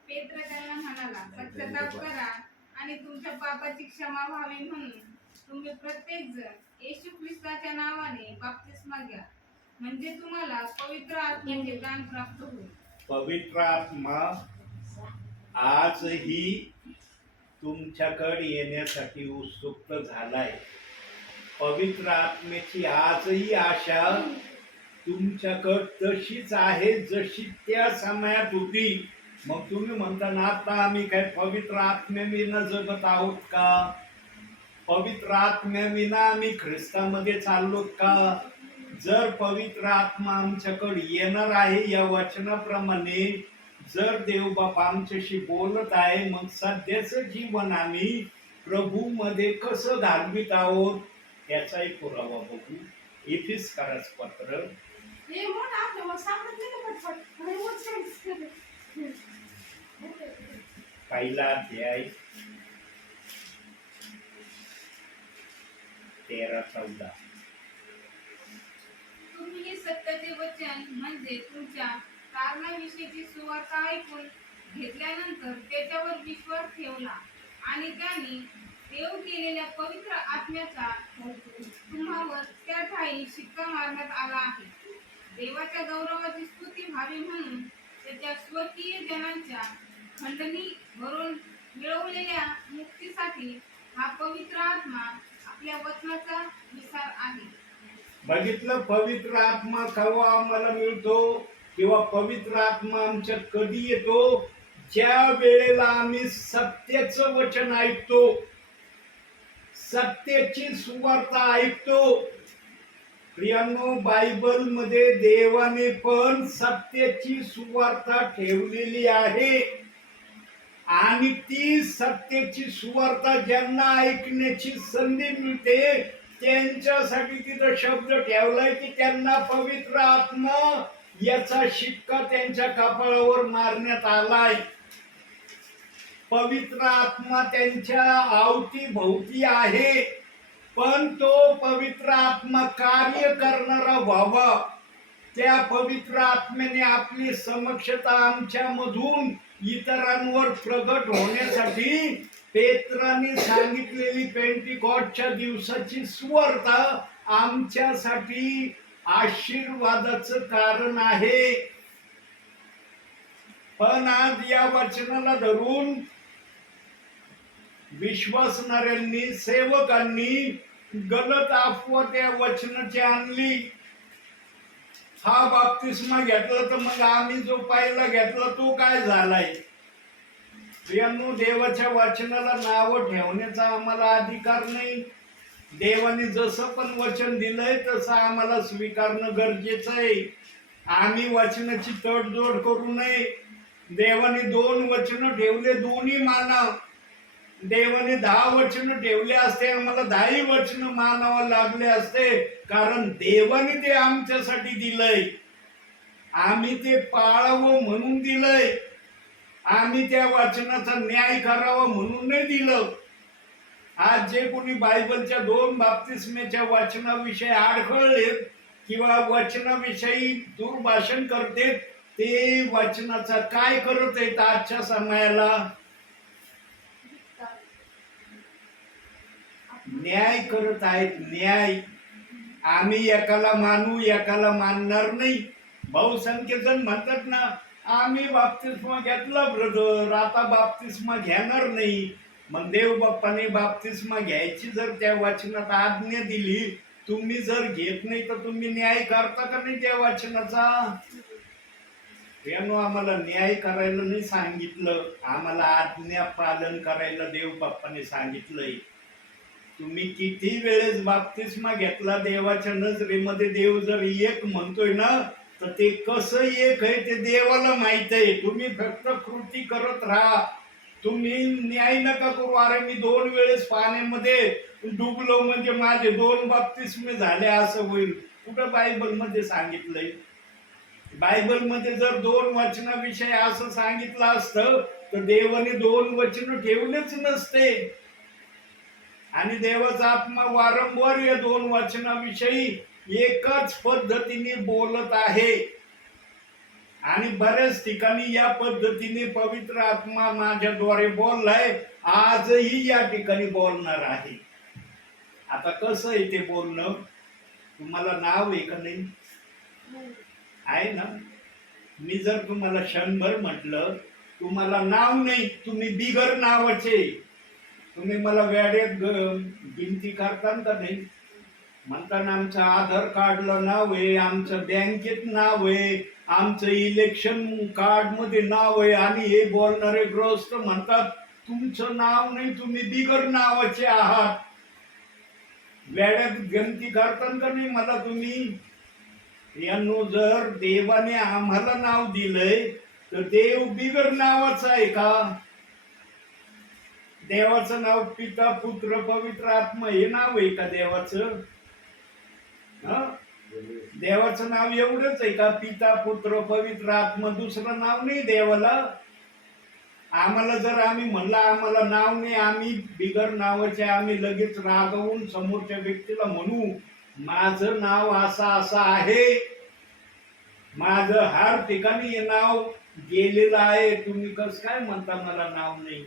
पेत्र त्यांना म्हणाला, पश्चाताप करा आणि तुमच्या पापाची क्षमा व्हावी म्हणून तुम्ही प्रत्येक जण येशू ख्रिस्ताच्या नावाने बाप्तिस्मा घ्या, म्हणजे तुम्हाला पवित्र आत्म्याचे दान प्राप्त होईल. पवित्र आत्मा आजही तुमच्याकडे येण्यासाठी उत्सुक झालाय. पवित्र आत्म्याची आजही आशा तुमच्याकडे तशीच आहे जशी त्या समयात होती. मग तुम्ही म्हणता ना, आता आम्ही काय पवित्र आत्म्याविना जगत आहोत का? पवित्र आत्म्याविना आम्ही ख्रिस्तामध्ये चाललोत का? जर पवित्र आत्मा आमच्याकडे येणार आहे या वचनाप्रमाणे, जर देवबाप आमच्याशी बोलत आहे, मग सध्याचं जीवन आम्ही प्रभूमध्ये कसं घालवित आहोत याचाही पुरावा बघू. इफिसकारास पत्र हे मोठं आपलं मग सापडत नाही का पटपट? हे मोठं सांगितलं. पहिला अध्याय 13-14. तुम्ही हे सत्याचे वचन म्हणजे तुमच्या कारणाविषयीची सुवार्ता ऐकून घेतल्यानंतर त्याच्यावर विश्वास ठेवला आणि त्यांनी देव केलेल्या पवित्र आत्म्याचा तुम्हावर त्या ठाई शिक्का मारण्यात आला आहे. देवाच्या गौरवाची स्तुती व्हावी म्हणून त्याच्या स्वकीय जनांच्या खंडणी भरून मिळवलेल्या मुक्तीसाठी हा पवित्र आत्मा आपल्या वचनाचा विसार आहे. बघितलं, पवित्र आत्मा केव्हा आम्हाला मिळतो किंवा पवित्र आत्मा आमच्यात कधी येतो? ज्या वेळेला आम्ही सत्याचं वचन ऐकतो, सत्याची सुवार्ता ऐकतो. प्रियांनो, बायबल मध्ये देवाने पण सत्याची सुवार्ता ठेवलेली आहे आणि ती सत्याची सुवार्ता ज्यांना ऐकण्याची संधी मिळते त्यांच्यासाठी तिथं शब्द ठेवलाय की त्यांना पवित्र आत्मा याचा शिक्का त्यांच्या कपाळावर मारण्यात आलाय. पवित्र आत्मा त्यांच्या अवतीभोवती आहे, पण तो पवित्र आत्मा कार्य करणारा व्हावा. त्या पवित्र आत्म्याने आपली समक्षता आमच्या मधून इतरांवर प्रगट होण्यासाठी पेत्राने सांगितलेली पेंटिकॉस्टच्या दिवसाची सुवार्ता आमच्यासाठी आशीर्वादाचं कारण आहे. पण आज या वचनाला धरून विश्वासणाऱ्यांनी, सेवकांनी गलत अफवा त्या वचनाची आणली. हा बाप्तिस्मा घेतला तर मग आम्ही जो पहिला घेतला तो काय झालाय? प्रियांनो, देवाच्या वचनाला नाव ठेवण्याचा आम्हाला अधिकार नाही. देवाने जसं पण वचन दिलंय तसं आम्हाला स्वीकारणं गरजेचं आहे. आम्ही वचनाची तडजोड करू नये. देवाने 2 वचन ठेवले, दोन्ही माना. देवाने 10 वचन ठेवले असते, आम्हाला 10ही वचन मानावं लागले असते, कारण देवाने ते आमच्यासाठी दिलंय. आम्ही ते पाळावं म्हणून दिलंय. आम्ही त्या वचनाचा न्याय करावा म्हणून नाही दिलं. आज जे कोणी बायबलच्या 2 बाप्तिस्म्याच्या वचनाविषयी आडखळलेत किंवा वचनाविषयी दुर्भाषण करतेत, ते वचनाचा काय करत आहेत आजच्या समयाला? न्याय करत आहेत, न्याय. आम्ही एकाला मानू, एकाला मानणार नाही. बहुसंख्य जण म्हणतात ना, आम्ही बाप्तिस्मा घेतला ब्रदर, आता बाप्तिस्मा घेणार नाही. मग देव बाप्पाने बाप्तिस्मा घ्यायची जर त्या वचनात आज्ञा दिली तुम्ही जर घेत नाही तर तुम्ही न्याय करता का नाही त्या वचनाचा? यानं आम्हाला न्याय करायला नाही सांगितलं, आम्हाला आज्ञा पालन करायला देव बाप्पाने सांगितलंय. तुम्ही किती वेळेस बाप्तिस्मा घेतला, देवाच्या नजरेमध्ये देव जर एक म्हणतोय ना, तर ते कसं एक आहे ते देवाला माहित आहे. तुम्ही फक्त कृती करत राहा. तुम्ही न्याय नका करू. अरे मी 2 वेळेस पाण्यामध्ये डुबलो म्हणजे माझे 2 बाप्तिस्मे झाले असं होईल. कुठं बायबल मध्ये सांगितलंय? बायबल मध्ये जर 2 वचनाविषयी असं सांगितलं असतं तर देवाने 2 वचन ठेवलेच नसते. आणि देवाचा आत्मा वारंवार या 2 वचनाविषयी एकाच पद्धतीने बोलत आहे. आणि बऱ्याच ठिकाणी या पद्धतीने पवित्र आत्मा माझ्याद्वारे बोललाय, आजही या ठिकाणी बोलणार आहे. आता कसं आहे ते बोलणं? तुम्हाला नाव आहे का नाही? आहे ना? मी जर तुम्हाला 100 म्हटलं, तुम्हाला नाव नाही, तुम्ही बिगर नावाचे. तुम्ही मला वेड्यात गिनती करता का नाही? म्हणताना आमचं आधार कार्डला नाव आहे, आमचं बँकेत नाव आहे, आमचं इलेक्शन कार्ड मध्ये नाव आहे, आणि हे बोलणारे ग्रस्त म्हणतात तुमचं नाव नाही, तुम्ही बिगर नावाचे आहात. वेड्यात गिनती करता का नाही मला तुम्ही? यांनो, जर देवाने आम्हाला नाव दिलंय तर देव बिगर नावाचा आहे का? देवाचं नाव पिता पुत्र पवित्र आत्मा हे नाव आहे का देवाचं? देवाचं नाव एवढंच आहे का? पिता पुत्र पवित्र आत्मा, दुसरं नाव नाही देवाला. आम्हाला जर आम्ही म्हणलं आम्हाला नाव नाही, आम्ही बिगर नावाचे, आम्ही लगेच रागवून समोरच्या व्यक्तीला म्हणू माझं नाव असं असं आहे, माझं हर ठिकाणी हे नाव गेलेलं आहे, तुम्ही कसं काय म्हणता मला नाव नाही?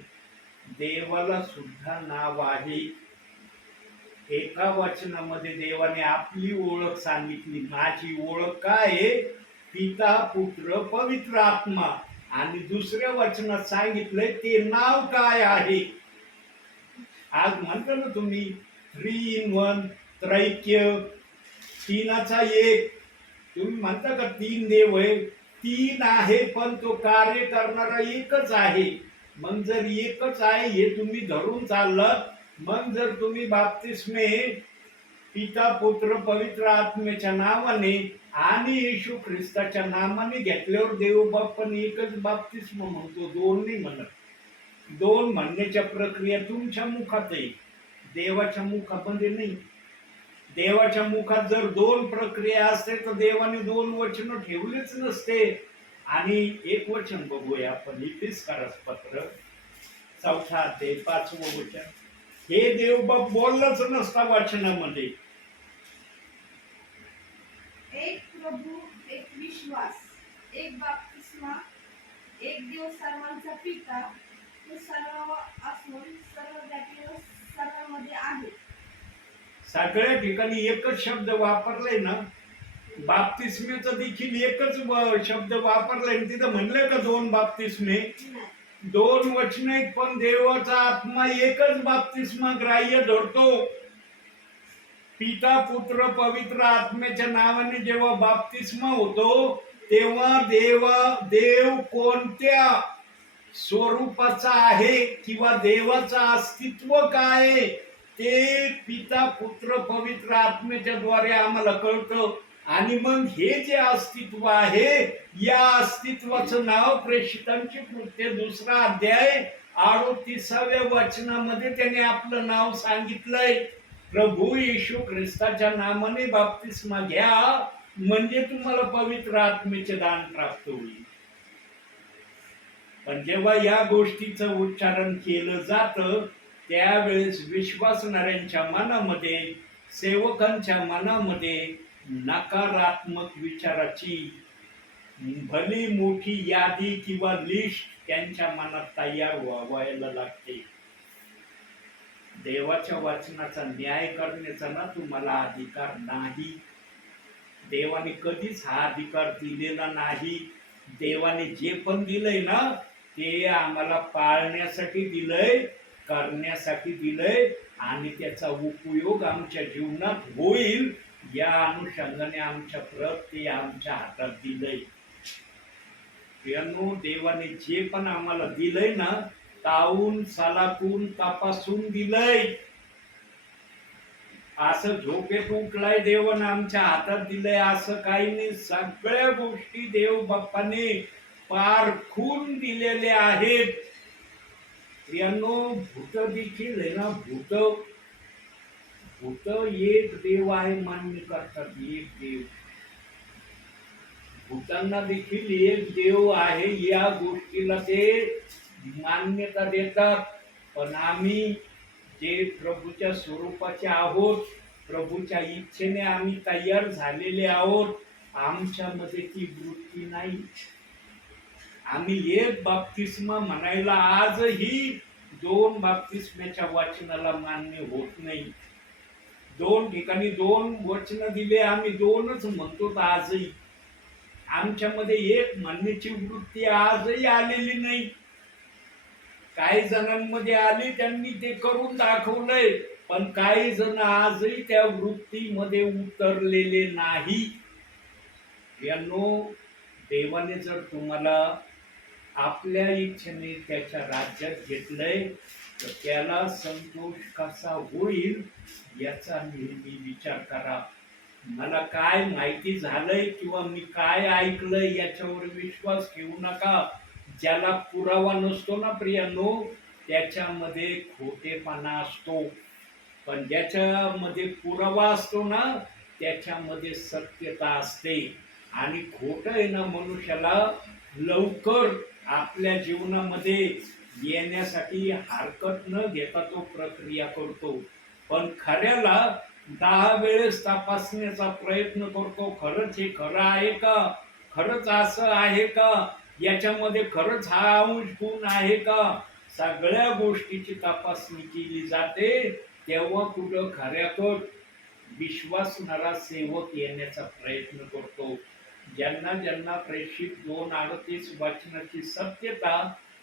देवाला सुद्धा नाव आहे. एका वचनामध्ये देवाने आपली ओळख सांगितली. माझी ओळख काय आहे? पिता पुत्र पवित्र आत्मा. आणि दुसऱ्या वचनात सांगितलंय ते नाव काय आहे. आज म्हणता ना तुम्ही 3 in 1 त्रैक्य, तीनाचा एक. तुम्ही म्हणता का 3 देव आहे? 3 आहे पण तो कार्य करणारा एकच आहे. मग जर एकच आहे हे तुम्ही धरून चाललात, मग जर तुम्ही बाप्तिस्मे पिता पुत्र पवित्र आत्म्याच्या नावाने आणि येशू ख्रिस्ताच्या नावाने घेतल्यावर देव बाप्पाने एकच बाप्तिस्मा म्हणतो, 2 नाही म्हणत. 2 म्हणण्याच्या प्रक्रिया तुमच्या मुखात आहे, देवाच्या मुखामध्ये नाही. देवाच्या मुखात जर 2 प्रक्रिया असते तर देवाने 2 वचन ठेवलेच नसते. आणि एक वचन बघूया आपण, इफिसकारास पत्र 4 अध्याय 5वं वचन. हे देवबाप बोललंच नसता वचनामध्ये. एक प्रभू, एक विश्वास, एक बाप्तिस्मा, एक देव सर्वांचा पिता, तो सर्व असून सर्वव्यापी व सर्वांमध्ये आहे. सगळ्या ठिकाणी एकच शब्द वापरलाय ना. बाप्तिस्मेचा देखील एकच शब्द वापरलाय. तिथं म्हणलंय का 2 बाप्तिस्मे? 2 वचन आहेत, पण देवाचा आत्मा एकच बाप्तिस्मा ग्राह्य धरतो. पिता पुत्र पवित्र आत्म्याच्या नावाने जेव्हा बाप्तिस्मा होतो तेव्हा देव कोणत्या स्वरूपाचा आहे किंवा देवाचं अस्तित्व काय आहे ते पिता पुत्र पवित्र आत्म्याच्या द्वारे आम्हाला कळतं. आणि मग हे जे अस्तित्व आहे, या अस्तित्वाचं नाव प्रेषितांची कृत्य 2 अध्याय 38व्या वचनामध्ये त्याने आपलं नाव सांगितलंय. प्रभू येशू ख्रिस्ताच्या नावाने बाप्तिस्मा घ्या म्हणजे तुम्हाला पवित्र आत्म्याचे दान प्राप्त होईल. पण जेव्हा या गोष्टीचं उच्चारण केलं जातं त्यावेळेस विश्वासणाऱ्यांच्या मनामध्ये, सेवकांच्या मनामध्ये नकारात्मक विचाराची भली मोठी यादी किंवा लिस्ट त्यांच्या मनात तयार व्हायला लागते. देवाच्या वचनाचा न्याय करण्याचा ना तुम्हाला अधिकार नाही. देवाने कधीच हा अधिकार दिलेला नाही. देवाने जे पण दिलंय ना ते आम्हाला पाळण्यासाठी दिलंय, करण्यासाठी दिलंय. आणि त्याचा उपयोग आमच्या जीवनात होईल या अनुषंगाने आमच्या ते आमच्या हातात दिलंय. प्रियांनो, देवाने जे पण आम्हाला दिलंय ना, तावून सालाकून तपासून दिलंय. असं झोपेत उठलाय देवानं आमच्या हातात दिलंय असं काही नाही. सगळ्या गोष्टी देव बाप्पाने पारखून दिलेल्या आहेत. प्रियांनो, भूत देखील आहे ना, भूत एक देव आहे मान्य करतात. एक देव, भूतांना देखील एक देव आहे या गोष्टीला ते मान्यता देतात. पण आम्ही जे प्रभूच्या स्वरूपाचे आहोत, प्रभूच्या इच्छेने आम्ही तयार झालेले आहोत, आमच्यामध्ये ती वृत्ती नाही. आम्ही एक बाप्तिस्मा म्हणायला आजही 2 बाप्तिस्म्याच्या वचनाला मान्य होत नाही. 2 ठिकाणी 2 वचन दिले, आम्ही 2च म्हणतो. आजही आमच्यामध्ये एक म्हणण्याची वृत्ती आजही आलेली नाही. काही जणांमध्ये आली, त्यांनी ते करून दाखवलंय, पण काही जण आजही त्या वृत्तीमध्ये उतरलेले नाही. यांनो, देवाने जर तुम्हाला आपल्या इच्छेने त्याच्या राज्यात घेतलंय, तर त्याला संतोष कसा होईल याचा नेहमी विचार करा. मला काय माहिती झालंय किंवा मी काय ऐकलंय याच्यावर विश्वास ठेवू नका. ज्याला पुरावा नसतो ना प्रियांनो, त्याच्यामध्ये खोटेपणा असतो. पण ज्याच्यामध्ये पुरावा असतो ना, त्याच्यामध्ये सत्यता असते. आणि खोटं आहे ना, मनुष्याला लवकर आपल्या जीवनामध्ये येण्यासाठी हरकत न घेता तो प्रक्रिया करतो. पण खऱ्याला 10 वेळेस तपासण्याचा प्रयत्न करतो. खरंच हे खरं आहे का? खरंच असं आहे का? याच्यामध्ये खरंच हा अंश गुण आहे का? सगळ्या गोष्टीची तपासणी केली जाते. तेव्हा कुठं खऱ्याकडं विश्वासणारा सेवक येण्याचा प्रयत्न करतो. ज्यांना ज्यांना प्रेषित 2:38 वचनाची सत्यता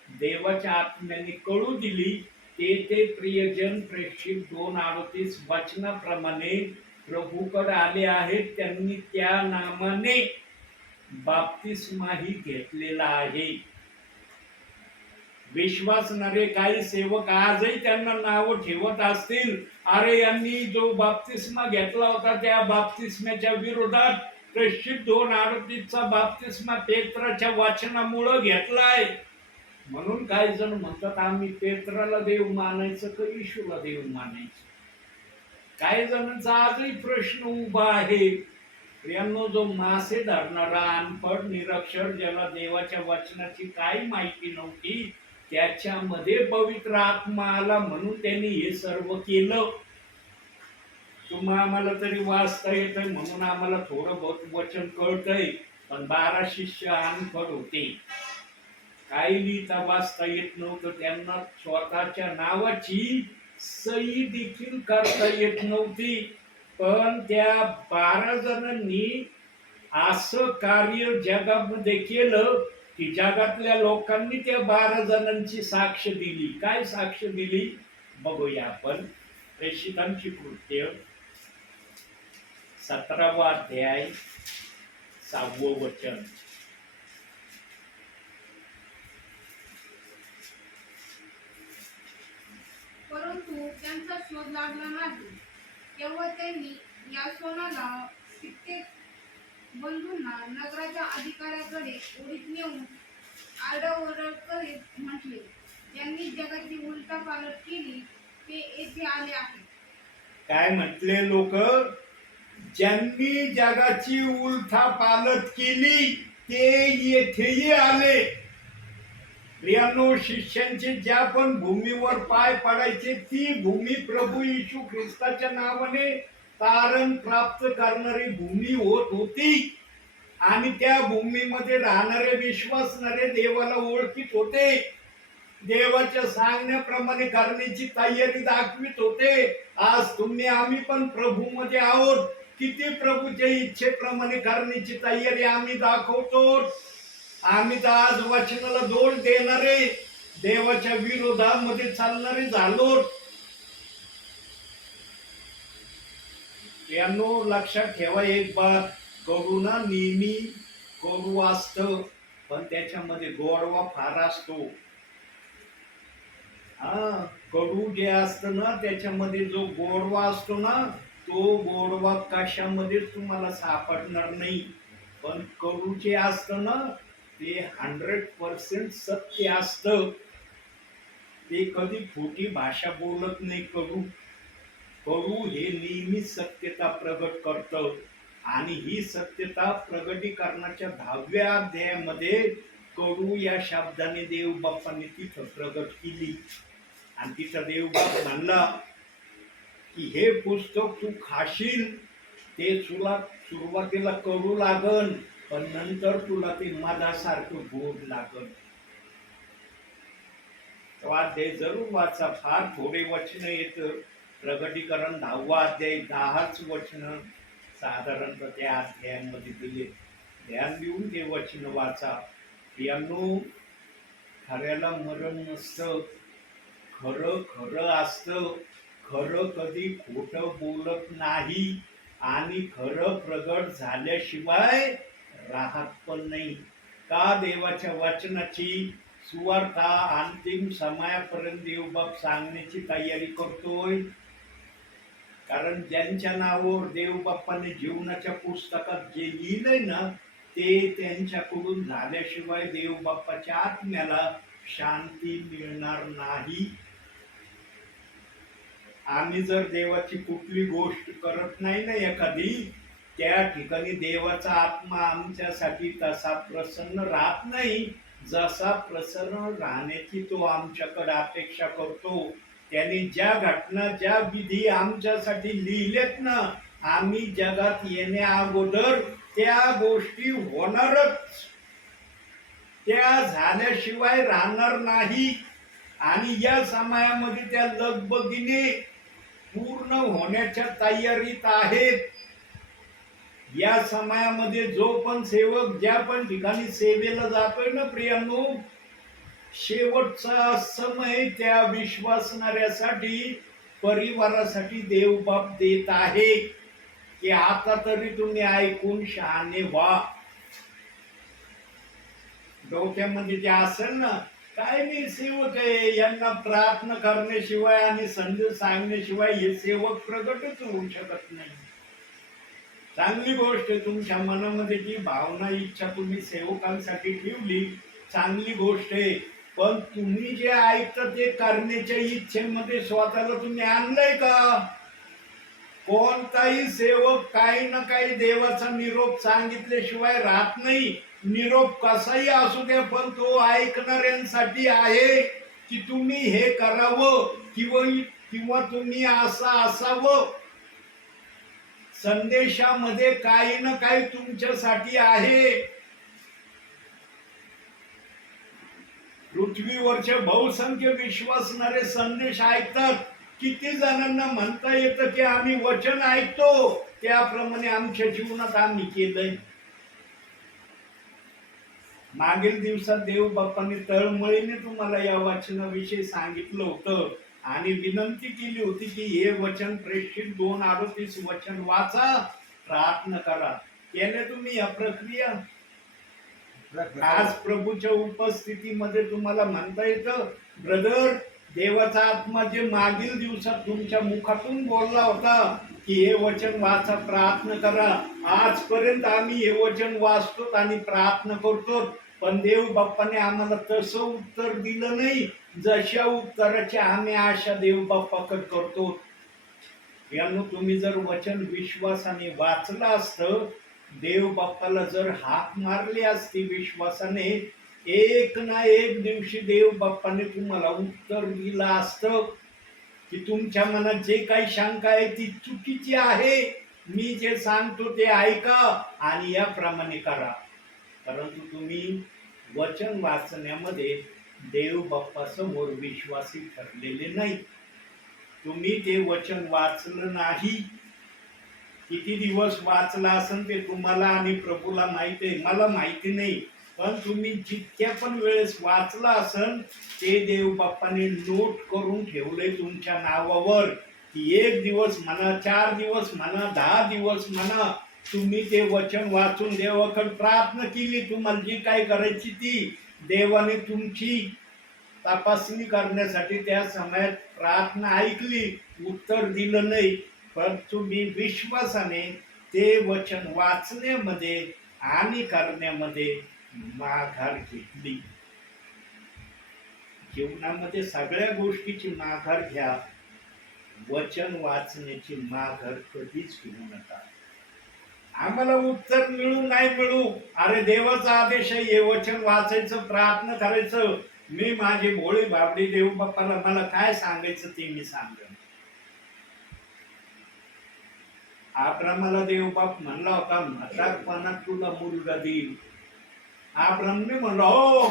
देवाच्या आत्म्याने कळू दिली, ते प्रियजन प्रेषित 2:38 वचनाप्रमाणे प्रभूकडे आले आहेत. त्यांनी त्या नामाने बाप्तिस्माही घेतलेला आहे. विश्वासणारे काही सेवक आजही त्यांना नाव ठेवत असतील, अरे यांनी जो बाप्तिस्मा घेतला होता त्या बाप्तिस्म्याच्या विरोधात प्रेषित 2:38चा बाप्तिस्मा पेत्राच्या वचनामुळे घेतलाय. म्हणून काही जण म्हणतात आम्ही पेत्राला देव मानायचं का येशूला देव मानायचं. काही जणांचा आजही प्रश्न उभा आहे. प्रियांनो, जो मासे धरणारा अनपढ निरक्षर, ज्याला देवाच्या वचनाची काही माहिती नव्हती, त्याच्यामध्ये पवित्र आत्मा आला म्हणून त्यांनी हे सर्व केलं. आम्हाला तरी वाचता येतंय म्हणून आम्हाला थोडं बहुत वचन कळतंय. पण 12 शिष्य अनपढ होते, काही लिहिता वाचता येत नव्हतं. त्यांना स्वतःच्या नावाची सही देखील करता येत नव्हती. पण त्या 12 जणांनी असं कार्य जगामध्ये केलं की जगातल्या लोकांनी त्या 12 जणांची साक्ष दिली. काय साक्ष दिली बघूया आपण. प्रेषितांची कृत्य 17वा अध्याय 6वं वचन. परंतु त्यांचा शोध लागला नाही. तेव्हा त्यांनी यासोनाला कित्येक बंधूंना नगराच्या अधिकाऱ्याकडे ओढीत नेऊन आरडाओरड करीत म्हटले, ज्यांनी जगाची उलटापालट केली ते येथे आले आहेत. काय म्हटले लोक? ज्यांनी जगाची उलटापालट केली ते येथेही आले. प्रियांनो, शिष्यांचे ज्या पण भूमीवर पाय पडायचे ती भूमी प्रभू येशू ख्रिस्ताच्या नावाने तारण प्राप्त करणारी भूमी होत होती. आणि त्या भूमीमध्ये राहणारे विश्वासणारे देवाला ओळखीत होते, देवाच्या सांगण्याप्रमाणे करण्याची तयारी दाखवित होते. आज तुम्ही आम्ही पण प्रभू मध्ये आहोत. किती प्रभूच्या इच्छेप्रमाणे करण्याची तयारी आम्ही दाखवतो. आम्ही तर आज वचनाला दोष देणारे, देवाच्या विरोधामध्ये चालणारे झालो. यांनो लक्षात ठेवा एक बात, कडू ना नेहमी कडू असतं, पण त्याच्यामध्ये गोडवा फार असतो. हा, कडू जे असतं ना त्याच्यामध्ये जो गोडवा असतो ना, तो गोडवा कशामध्येच तुम्हाला सापडणार नाही. पण कडू जे असतं ना ते 100% सत्य असतं. ते कधी खोटी भाषा बोलत नाही. कडू कडू हे नेहमी सत्यता प्रगट करतं. आणि ही सत्यता प्रगटीकरणाच्या 10व्या अध्यायामध्ये कडू या शब्दाने देव बाप्पाने तिथं प्रगट केली. आणि तिथं देव बाप म्हणला की हे पुस्तक तू खाशील, ते तुला सुरुवातीला कडू लागल, पण नंतर तुला ते मधासारखं गोड लागल. अध्याय जरूर वाचा, फार थोडे वचन येत. प्रगटीकरण 10वा अध्याय 10च वचन साधारणतः त्या अध्यायामध्ये दिले. ध्यान देऊन ते वचन वाचा. यांनो, खऱ्याला मरण नसतं, खरं खरं असतं. खरं कधी खोटं बोलत नाही आणि खरं प्रगट झाल्याशिवाय राहत पण नाही. का देवाच्या वचनाची सुवार्ता अंतिम समयापर्यंत देवबाप सांगण्याची तयारी करतोय? कारण ज्यांच्या नावावर देवबाप्पाने जीवनाच्या पुस्तकात जे लिहिलंय ना, ते त्यांच्याकडून झाल्याशिवाय देवबाप्पाच्या आत्म्याला शांती मिळणार नाही. आम्ही जर देवाची कुठली गोष्ट करत नाही ना एखादी, त्या ठिकाणी देवाचा आत्मा आमच्यासाठी तसा प्रसन्न राहत नाही जसा प्रसन्न राहण्याची तो आमच्याकडे अपेक्षा करतो. त्यांनी ज्या घटना, ज्या विधी आमच्यासाठी लिहिलेत ना, आम्ही जगात येण्या अगोदर त्या गोष्टी होणारच, त्या झाल्याशिवाय राहणार नाही. आणि या समयामध्ये त्या लगबगीने पूर्ण होण्याच्या तयारीत आहेत. या समयामध्ये जो पण सेवक ज्या पण ठिकाणी सेवेला जातोय ना प्रियांनो, शेवटचा समय त्या विश्वासणाऱ्यासाठी, परिवारासाठी देवबाप देत आहे की आता तरी तुम्ही ऐकून शहाणे व्हा. डोक्यामध्ये जे असेल ना, काय मी सेवक आहे, यांना प्रार्थना करण्याशिवाय आणि संदेश सांगण्याशिवाय हे सेवक प्रगटच होऊ शकत नाही. चांगली गोष्ट आहे, तुमच्या मनामध्ये जी भावना, इच्छा तुम्ही सेवकांसाठी ठेवली, चांगली गोष्ट आहे. पण तुम्ही जे ऐकता ते करण्याच्या इच्छेमध्ये स्वतःला तुम्ही आणलंय का? कोणताही सेवक काही ना काही देवाचा निरोप सांगितल्याशिवाय राहत नाही. निरोप कसाही असू द्या, पण तो ऐकणाऱ्यांसाठी आहे की तुम्ही हे करावं किंवा तुम्ही असं असावं. संदेशामध्ये काही ना काही तुमच्यासाठी आहे. पृथ्वीवरचे बहुसंख्य विश्वासणारे संदेश ऐकतात. किती जणांना म्हणता येतं की आम्ही वचन ऐकतो, त्याप्रमाणे आमच्या जीवनात आम्ही केलंय. मागील दिवसात देव बाप्पांनी तळमळीने तुम्हाला या वचनाविषयी सांगितलं होतं आणि विनंती केली होती की हे वचन प्रेषित 2:38 वचन वाचा, प्रार्थना करा. केले तुम्ही या प्रक्रिया? आज प्रभूच्या उपस्थितीमध्ये तुम्हाला म्हणता येतं, ब्रदर, देवाचा आत्मा जे मागील दिवसात तुमच्या मुखातून बोलला होता की हे वचन वाचा, प्रार्थना करा, आजपर्यंत आम्ही हे वचन वाचतो आणि प्रार्थना करतो, पण देव बाप्पाने आम्हाला तसं उत्तर दिलं नाही जशा उत्तराची आम्ही आशा देव बाप्पाकडे करतो. यानं तुम्ही जर वचन विश्वासाने वाचलं असतं, देव बाप्पाला जर हाक मारली असती विश्वासाने, एक ना एक दिवशी देव बाप्पाने तुम्हाला उत्तर दिलं असतं की तुमच्या मनात जे काही शंका आहे ती चुकीची आहे, मी जे सांगतो ते ऐका आणि याप्रमाणे करा. परंतु तुम्ही वचन वाचण्यामध्ये देव बाप्पा समोर विश्वासी ठरलेले नाही. तुम्ही ते वचन वाचलं नाही. किती दिवस वाचला असेल ते तुम्हाला आणि प्रभूला माहिती आहे, मला माहिती नाही. पण तुम्ही जितक्या पण वेळेस वाचला असेल ते देव बाप्पाने नोट करून ठेवले तुमच्या नावावर ती 1 दिवस म्हणा, 4 दिवस म्हणा, 10 दिवस म्हणा, तुम्ही ते वचन वाचून देवाकडे प्रार्थना केली, तुम्हाला जी काय करायची ती देवाने तुमची तपासणी करण्यासाठी त्या समयात प्रार्थना ऐकली, उत्तर दिलं नाही, पण तुम्ही विश्वासाने ते वचन वाचण्यामध्ये आणि करण्यामध्ये माघार घेतली. जीवनामध्ये सगळ्या गोष्टीची माघार घ्या, वचन वाचण्याची माघार कधीच घेऊ नका. आम्हाला उत्तर मिळू नाही मिळू, अरे देवाचा आदेश आहे हे वचन वाचायचं, प्रार्थना करायचं. मी माझी भोळी बाबडी देव बाप्पाला मला काय सांगायचं ते मी सांगेन. आब्रामाला देव बाप म्हणला होता, म्हातारपणात तुला मुलगा देईल. आब्रामने म्हणला, हो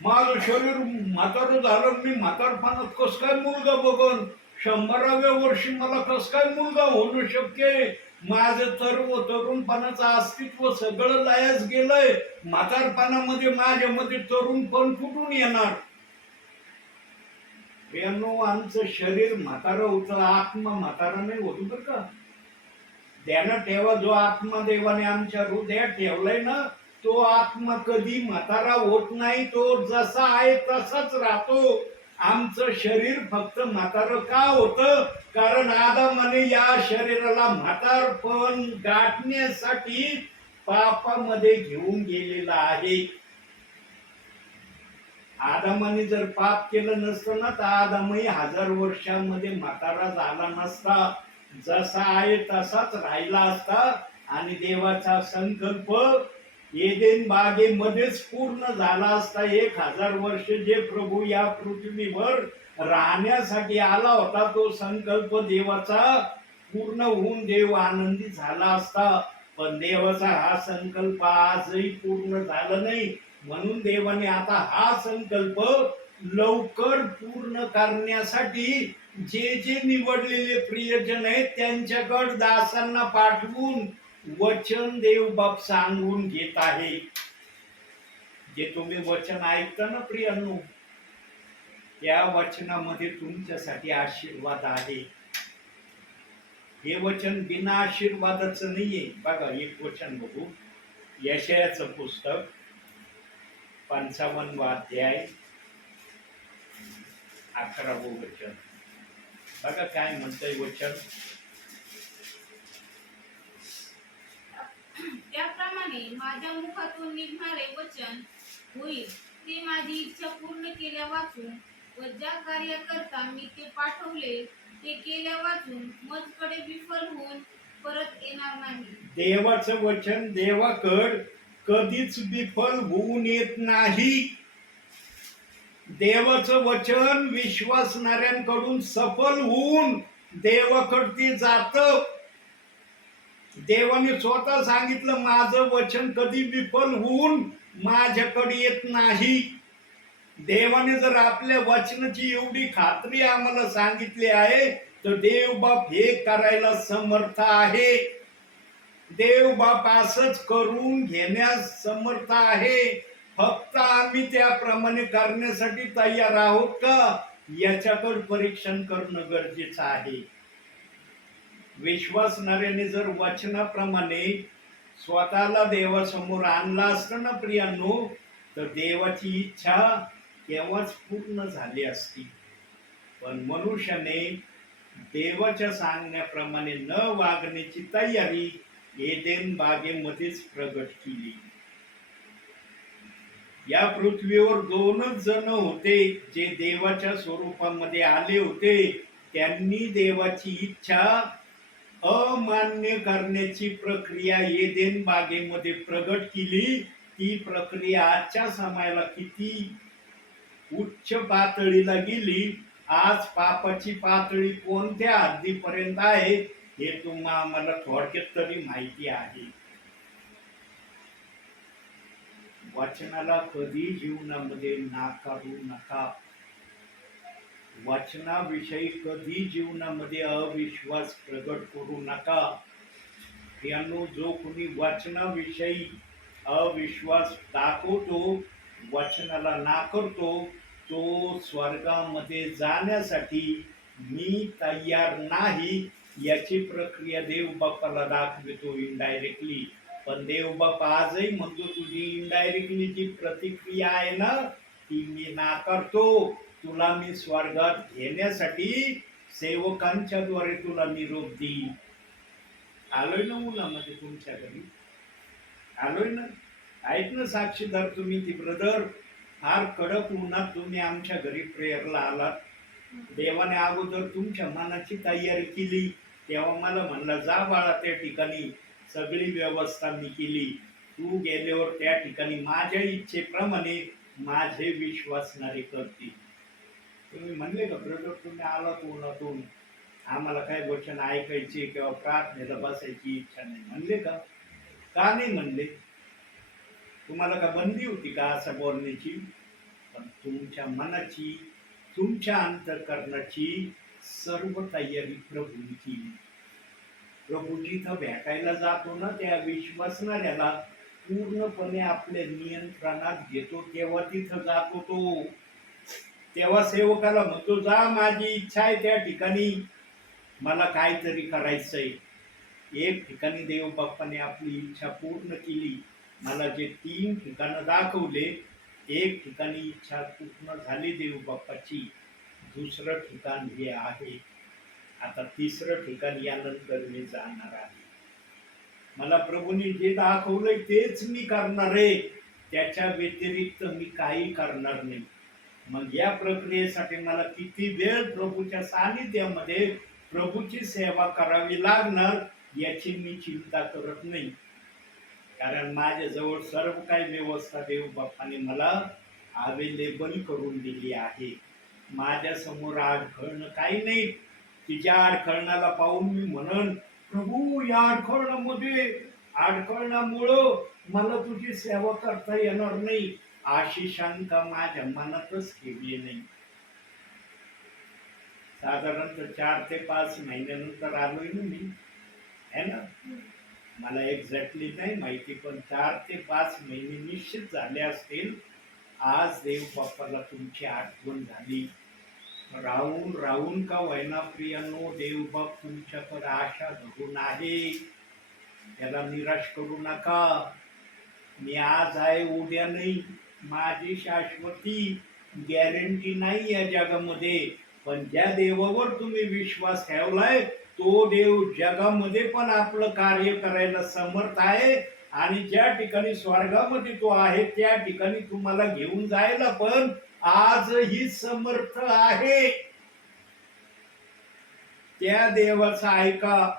माझं शरीर म्हातारं झालं, मी म्हातारपणात कस काय मुलगा बघन, 100व्या वर्षी मला कस काय मुलगा होणं शक्य आहे, माझं तरुणपणाचं अस्तित्व सगळं लयास गेलंय, म्हातारपणामध्ये माझ्यामध्ये तरुणपण कुठून येणार. आमचं शरीर म्हातारं होतं, आत्मा म्हातारा नाही होतो बरं का. ध्यानात ठेवा, जो आत्मा देवाने आमच्या हृदयात ठेवलाय ना, तो आत्मा कधी म्हातारा होत नाही, तो जसा आहे तसाच राहतो. आमचं शरीर फक्त म्हातारं का होतं, कारण आदामाने या शरीराला म्हातारपण गाठण्यासाठी पापामध्ये घेऊन गेलेला आहे. आदामाने जर पाप केलं नसतं ना, तर आदामही 1000 वर्षांमध्ये म्हातारा झाला नसता, जसा आहे तसाच राहिला असता. आणि देवाचा संकल्प एदेन बागेमध्येच पूर्ण झाला असता. 1000 वर्ष जे प्रभू या पृथ्वीवर राहण्यासाठी आला होता, तो संकल्प देवाचा पूर्ण होऊन देव आनंदी झाला असता. पण देवाचा हा संकल्प आजही पूर्ण झाला नाही, म्हणून देवाने आता हा संकल्प लवकर पूर्ण करण्यासाठी जे जे निवडलेले प्रियजन आहेत त्यांच्याकडे दासांना पाठवून वचन देव बाप सांगून घेत आहे. जे तुम्ही वचन ऐकता ना प्रियांनो, त्या वचनामध्ये तुमच्यासाठी आशीर्वाद आहे. हे वचन बिना आशीर्वादाचं नाहीये. बघा एक वचन बघू, यशायाचं पुस्तक 55वा अध्याय 11वं वचन. बघा काय म्हणतंय वचन. त्याप्रमाणे माझ्या मुखातून निघणारे वचन होईल, ते माझी इच्छा पूर्ण केल्या वाचून व ज्या कार्याकरता मी ते पाठवले ते केल्या वाचून मजकडे विफल होऊन परत येणार नाही. देवाचं वचन देवाकड कधीच विफल होऊन येत नाही. देवाचं वचन विश्वासणाऱ्यांकडून सफल होऊन देवाकडे ते जातं. देवाने स्वतः सांगितलं, माझं वचन कधी विफल होऊन माझ्याकडे येत नाही. देवाने जर आपल्या वचनाची एवढी खात्री आम्हाला सांगितली आहे, तर देव बाप हे करायला समर्थ आहे. देव बाप असंच करून घेण्यास समर्थ आहे. फक्त आम्ही त्याप्रमाणे करण्यासाठी तयार आहोत का, याच्याकडे परीक्षण करणं गरजेचं आहे. विश्वासणाऱ्याने जर वचनाप्रमाणे स्वतःला देवासमोर आणला असतं ना प्रियांनो, तर देवाची इच्छा केव्हाच पूर्ण झाली असती. पण मनुष्याने देवाच्या सांगण्याप्रमाणे न वागण्याची तयारी एदेन बागेमध्येच प्रगट केली. या पृथ्वीवर 2च जण होते जे देवाच्या स्वरूपामध्ये आले होते. त्यांनी देवाची इच्छा अमान्य करण्याची प्रक्रिया एदेन बागेमध्ये प्रगट केली. ती प्रक्रिया आजच्या समयाला किती उच्च पातळीला गेली. आज पापाची पातळी कोणत्या हद्दीपर्यंत आहे हे तुम्हाला थोडक्यात तरी माहिती आहे. वचनाला कधी जीवनामध्ये नाकारू नका. वचनाविषयी कधी जीवनामध्ये अविश्वास प्रगट करू नका. यानो जो कोणी वचनाविषयी अविश्वास दाखवतो, वचनाला नाकारतो, तो स्वर्गामध्ये जाण्यासाठी मी तयार नाही याची प्रक्रिया देव बाप्पाला दाखवितो इनडायरेक्टली. पण देव बाप्पा आजही म्हणतो तुझी इनडायरेक्टली जी प्रतिक्रिया आहे ना ती मी नाकारतो. तुला मी स्वर्गात घेण्यासाठी सेवकांच्या द्वारे तुला निरोप देईन. आलोय ना उन्हामध्ये तुमच्या घरी, आलोय ना. आहेत ना साक्षीदार तुम्ही ती ब्रदर. फार कडक उन्हात तुम्ही आमच्या घरी प्रेयरला आलात. देवाने अगोदर तुमच्या मनाची तयारी केली. तेव्हा मला म्हणलं जा बाळा त्या ठिकाणी सगळी व्यवस्था मी केली. तू गेल्यावर त्या ठिकाणी माझ्या इच्छेप्रमाणे माझे विश्वासणारे करतील. तुम्ही म्हणले का ब्रदर तुम्ही आलात उन्हातून, आम्हाला काय वचन ऐकायचे किंवा प्रार्थनेला बसायची इच्छा नाही, म्हणले का? का नाही म्हणले? तुम्हाला का बंदी होती का असं बोलण्याची? पण तुमच्या मनाची, तुमच्या अंतःकरणाची सर्व तयारी प्रभूंनी केली. प्रभू जिथं भेटायला जातो ना त्या विश्वासणाऱ्याला पूर्णपणे आपल्या नियंत्रणात घेतो. तेव्हा तिथं जातो तो. तेव्हा सेवकाला म्हणतो जा माझी इच्छा आहे त्या ठिकाणी मला काहीतरी करायचंय. एक ठिकाणी देव बाप्पाने आपली इच्छा पूर्ण केली. मला जे 3 ठिकाणं दाखवले, एक ठिकाणी इच्छा पूर्ण झाली देव बाप्पाची. दुसरं ठिकाण हे आहे. आता तिसरं ठिकाण यानंतर मी जाणार आहे. मला प्रभूने जे दाखवलंय तेच मी करणार आहे. त्याच्या व्यतिरिक्त मी काही करणार नाही. मग या प्रक्रियेसाठी मला किती वेळ प्रभूच्या सानिध्यामध्ये प्रभूची सेवा करावी लागणार याची मी चिंता करत नाही. कारण माझ्याजवळ सर्व काही व्यवस्था देव बाप्पाने मला अवेलेबल करून दिली आहे. माझ्या समोर अडखळणं काही नाही की ज्या अडखळणाला पाहून मी म्हणन प्रभू या अडखळणामुळं मला तुझी सेवा करता येणार नाही अशी शंका माझ्या मनातच केली नाही. साधारणतः 4 ते 5 महिन्यानंतर आलोय ना मी, है ना. मला एक्झॅक्टली नाही माहिती पण 4 ते 5 महिने निश्चित झाले असतील. आज देव बाप्पाला तुमची आठवण झाली. राहून राहून का वैना प्रियानो देव बाप तुमच्याकडे आशा धरून आहे. त्याला निराश करू नका. मी आज आहे उद्या नाही. माझी शाश्वती गॅरंटी नाही या जगामध्ये. पण ज्या देवावर तुम्ही विश्वास ठेवलाय तो देव जगामध्ये पण आपलं कार्य करायला समर्थ आहे. आणि ज्या ठिकाणी स्वर्गामध्ये तो आहे त्या ठिकाणी तुम्हाला घेऊन जायला पण आजही समर्थ आहे. त्या देवाचा ऐका.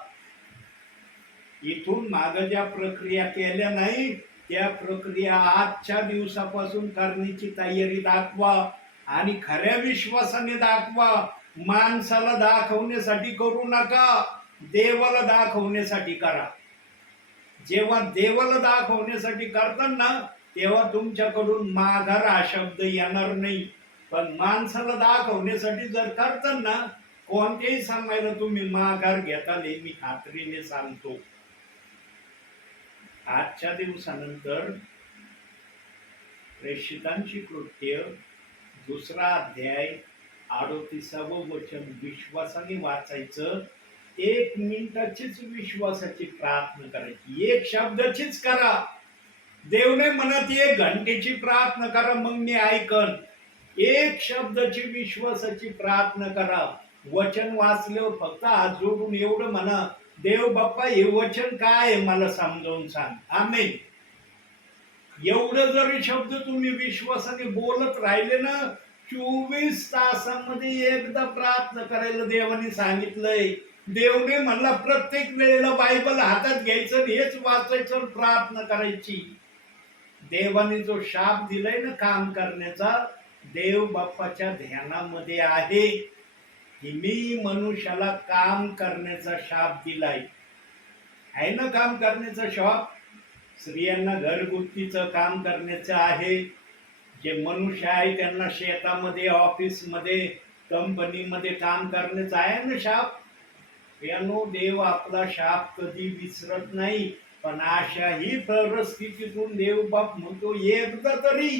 इथून माग ज्या प्रक्रिया केल्या नाही त्या प्रक्रिया आजच्या दिवसापासून करण्याची तयारी दाखवा आणि खऱ्या विश्वासाने दाखवा. माणसाला दाखवण्यासाठी करू नका, देवाला दाखवण्यासाठी करा. जेव्हा देवाला दाखवण्यासाठी करताना तेव्हा तुमच्याकडून माघार हा शब्द येणार नाही. पण माणसाला दाखवण्यासाठी जर करताना कोणत्याही समयाला तुम्ही माघार घेताल हे मी खात्रीने सांगतो. आजच्या दिवसानंतर प्रेषितांची कृत्य 2रा अध्याय 38वं वचन विश्वासाने वाचायचं. 1 मिनिटाचीच विश्वासाची प्रार्थना करायची. 1 शब्दाचीच करा. देव नाही म्हणत 1 घंटेची प्रार्थना करा मग मी ऐकन. 1 शब्दाची विश्वासाची प्रार्थना करा. वचन वाचल्यावर फक्त हात जोडून एवढं म्हणा देव बाप्पा हे वचन काय आहे मला समजावून सांग. आमेन. एवढं जरी शब्द तुम्ही विश्वासाने बोलत राहिले ना 24 तासामध्ये एकदा प्रार्थना करायला देवाने सांगितलंय. देवने म्हणला प्रत्येक वेळेला बायबल हातात घ्यायचं हेच वाचायचं प्रार्थना करायची. देवाने जो शाप दिलाय ना काम करण्याचा देव बाप्पाच्या ध्यानामध्ये आहे की मी मनुष्याला काम करण्याचा शाप दिलाय. आहे ना काम करण्याचा शाप. स्त्रियांना घरगुतीचं काम करण्याचं आहे. जे मनुष्य आहे त्यांना शेतामध्ये ऑफिसमध्ये कंपनीमध्ये काम करण्याचं आहे ना शाप. यानो देव आपला शाप कधी विसरत नाही. पण अशाही परिस्थितीतून देव बाप म्हणतो एकदा तरी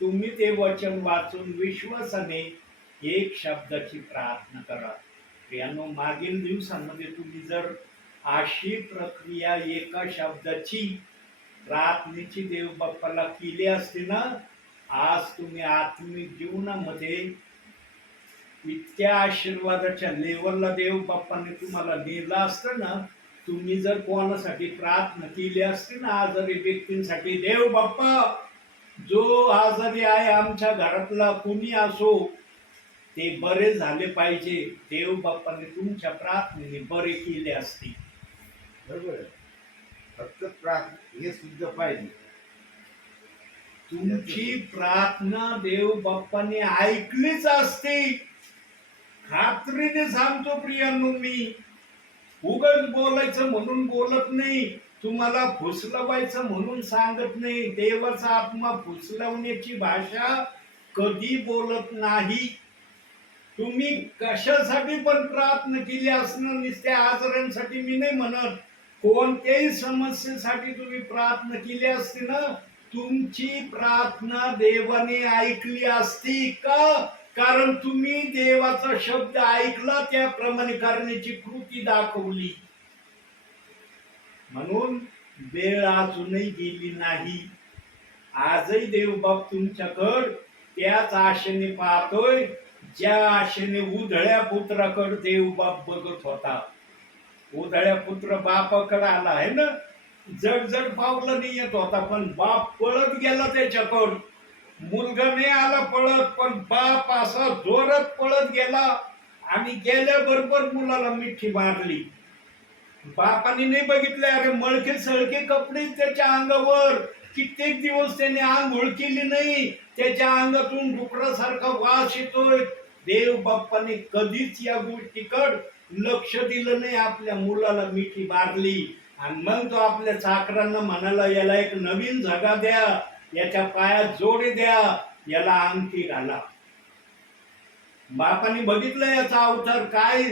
तुम्ही ते वचन वाचून विश्वासाने एक शब्दाची प्रार्थना करा. प्रियांनो, मागील दिवसांमध्ये तुम्ही जर अशी प्रक्रिया एका शब्दाची प्रार्थनेची देव बाप्पाला केली असती ना, आज तुम्ही आत्मिक जीवनामध्ये इतक्या आशीर्वादाच्या लेवलला देव बाप्पाने तुम्हाला नेलं असतं ना. तुम्ही जर कोणासाठी प्रार्थना केली असती ना, आजारी व्यक्तींसाठी, देव बाप्पा जो आजारी आहे आमच्या घरातला कुणी असो ते बरे झाले पाहिजे, देव बाप्पाने तुमच्या प्रार्थनेने बरे केले असते. बरोबर आहे. फक्त प्रार्थना हे सुद्धा पाहिजे. तुमची प्रार्थना देव बाप्पाने ऐकलीच असते. खात्रीने सांगतो प्रियांनो, मी उगाच बोलायचं म्हणून बोलत नाही, तुम्हाला फुसलवायचं म्हणून सांगत नाही. देवाचा आत्मा फुसलवण्याची भाषा कधी बोलत नाही. तुम्ही कशासाठी पण प्रार्थना केली असणार, नुसत्या आजारांसाठी मी नाही म्हणत, कोणत्याही समस्येसाठी तुम्ही प्रार्थना केली असती ना, तुमची प्रार्थना देवाने ऐकली असती का? कारण तुम्ही देवाचा शब्द ऐकला, त्याप्रमाणे करण्याची कृती दाखवली. म्हणून वेळ अजूनही गेली नाही. आजही देवबाप तुमच्याकडं त्याच आशेने पाहतोय ज्या आशेने उधळ्या पुत्राकडे देवबाप बघत होता. उधळ्या पुत्र बापाकडे आला आहे ना, जड जड पावलं नाही येत होता, पण बाप पळत गेला त्याच्याकडं. मुलगा नाही आला पळत, पण बाप असा जोरात पळत गेला आणि गेल्याबरोबर मुलाला मिठी मारली. बापाने नाही बघितले, अरे मळके सळके कपडे त्याच्या अंगावर, कित्येक दिवस त्याने आंघोळ केली नाही, त्याच्या अंगातून डुकरासारखा वास येतोय. देव बाप्पाने कधीच या गोष्टीकडे लक्ष दिलं नाही. आपल्या मुलाला मिठी मारली आणि मग तो आपल्या चाकरांना म्हणाला, याला एक नवीन झगा द्या, याच्या पायात जोडे द्या, याला अंगठी घाला. बापाने बघितलं याचा अवतार काय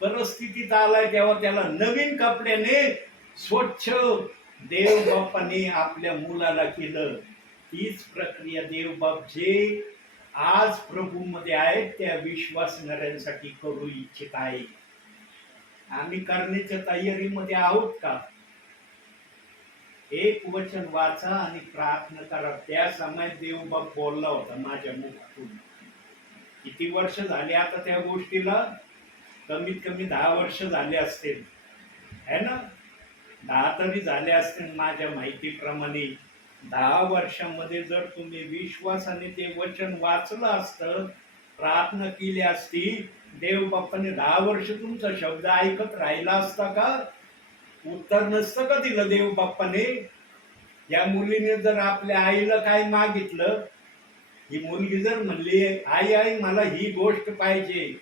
परिस्थितीत आलाय, तेव्हा त्याला नवीन कपड्याने स्वच्छ देव बाप्पाने आपल्या मुलाला केलं. तीच प्रक्रिया देव बाप जे आज प्रभू मध्ये आहेत त्या विश्वासणाऱ्यांसाठी करू इच्छित आहे. आम्ही करण्याच्या तयारीमध्ये आहोत का? एक वचन वाचा आणि प्रार्थना करा. त्या समयात देवबाप बोलला होता माझ्या मुखातून. किती वर्ष झाली आता त्या गोष्टीला? कमीत कमी 10 वर्ष झाले असतील, है ना? 10 तरी झाले असतील माझ्या माहितीप्रमाणे. 10 वर्षामध्ये जर तुम्ही विश्वासाने ते वचन वाचलं असतं, प्रार्थना केली असती, देव बाप्पाने 10 वर्ष तुमचा शब्द ऐकत राहिला असता का? उत्तर नसतं का दिलं देव बाप्पाने? या मुलीने जर आपल्या आईला काय मागितलं, ही मुलगी जर म्हणली, आई आई मला ही गोष्ट पाहिजे,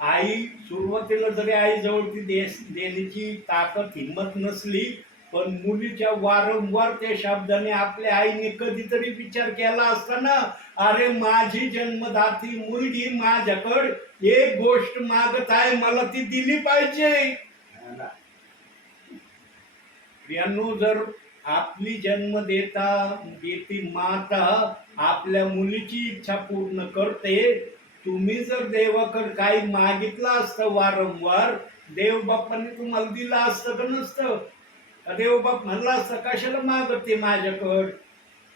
आई सुरुवातीला जरी आई जवळ ती देण्याची ताकद हिंमत नसली, पण मुलीच्या वारंवार त्या शब्दाने आपल्या आईने कधीतरी विचार केला असता ना, अरे माझी जन्मदाती मुलगी माझ्याकडे एक गोष्ट मागत आहे, मला ती दिली पाहिजे. प्रियांनो, जर आपली जन्म देती माता आपल्या मुलीची इच्छा पूर्ण करते, तुम्ही जर देवाकडे काही मागितलं असतं वारंवार, देव बाप्पाने तुम्हाला दिलं असतं का नसतं? देव बाप म्हणला असतं, कशाला मागते माझ्याकडं,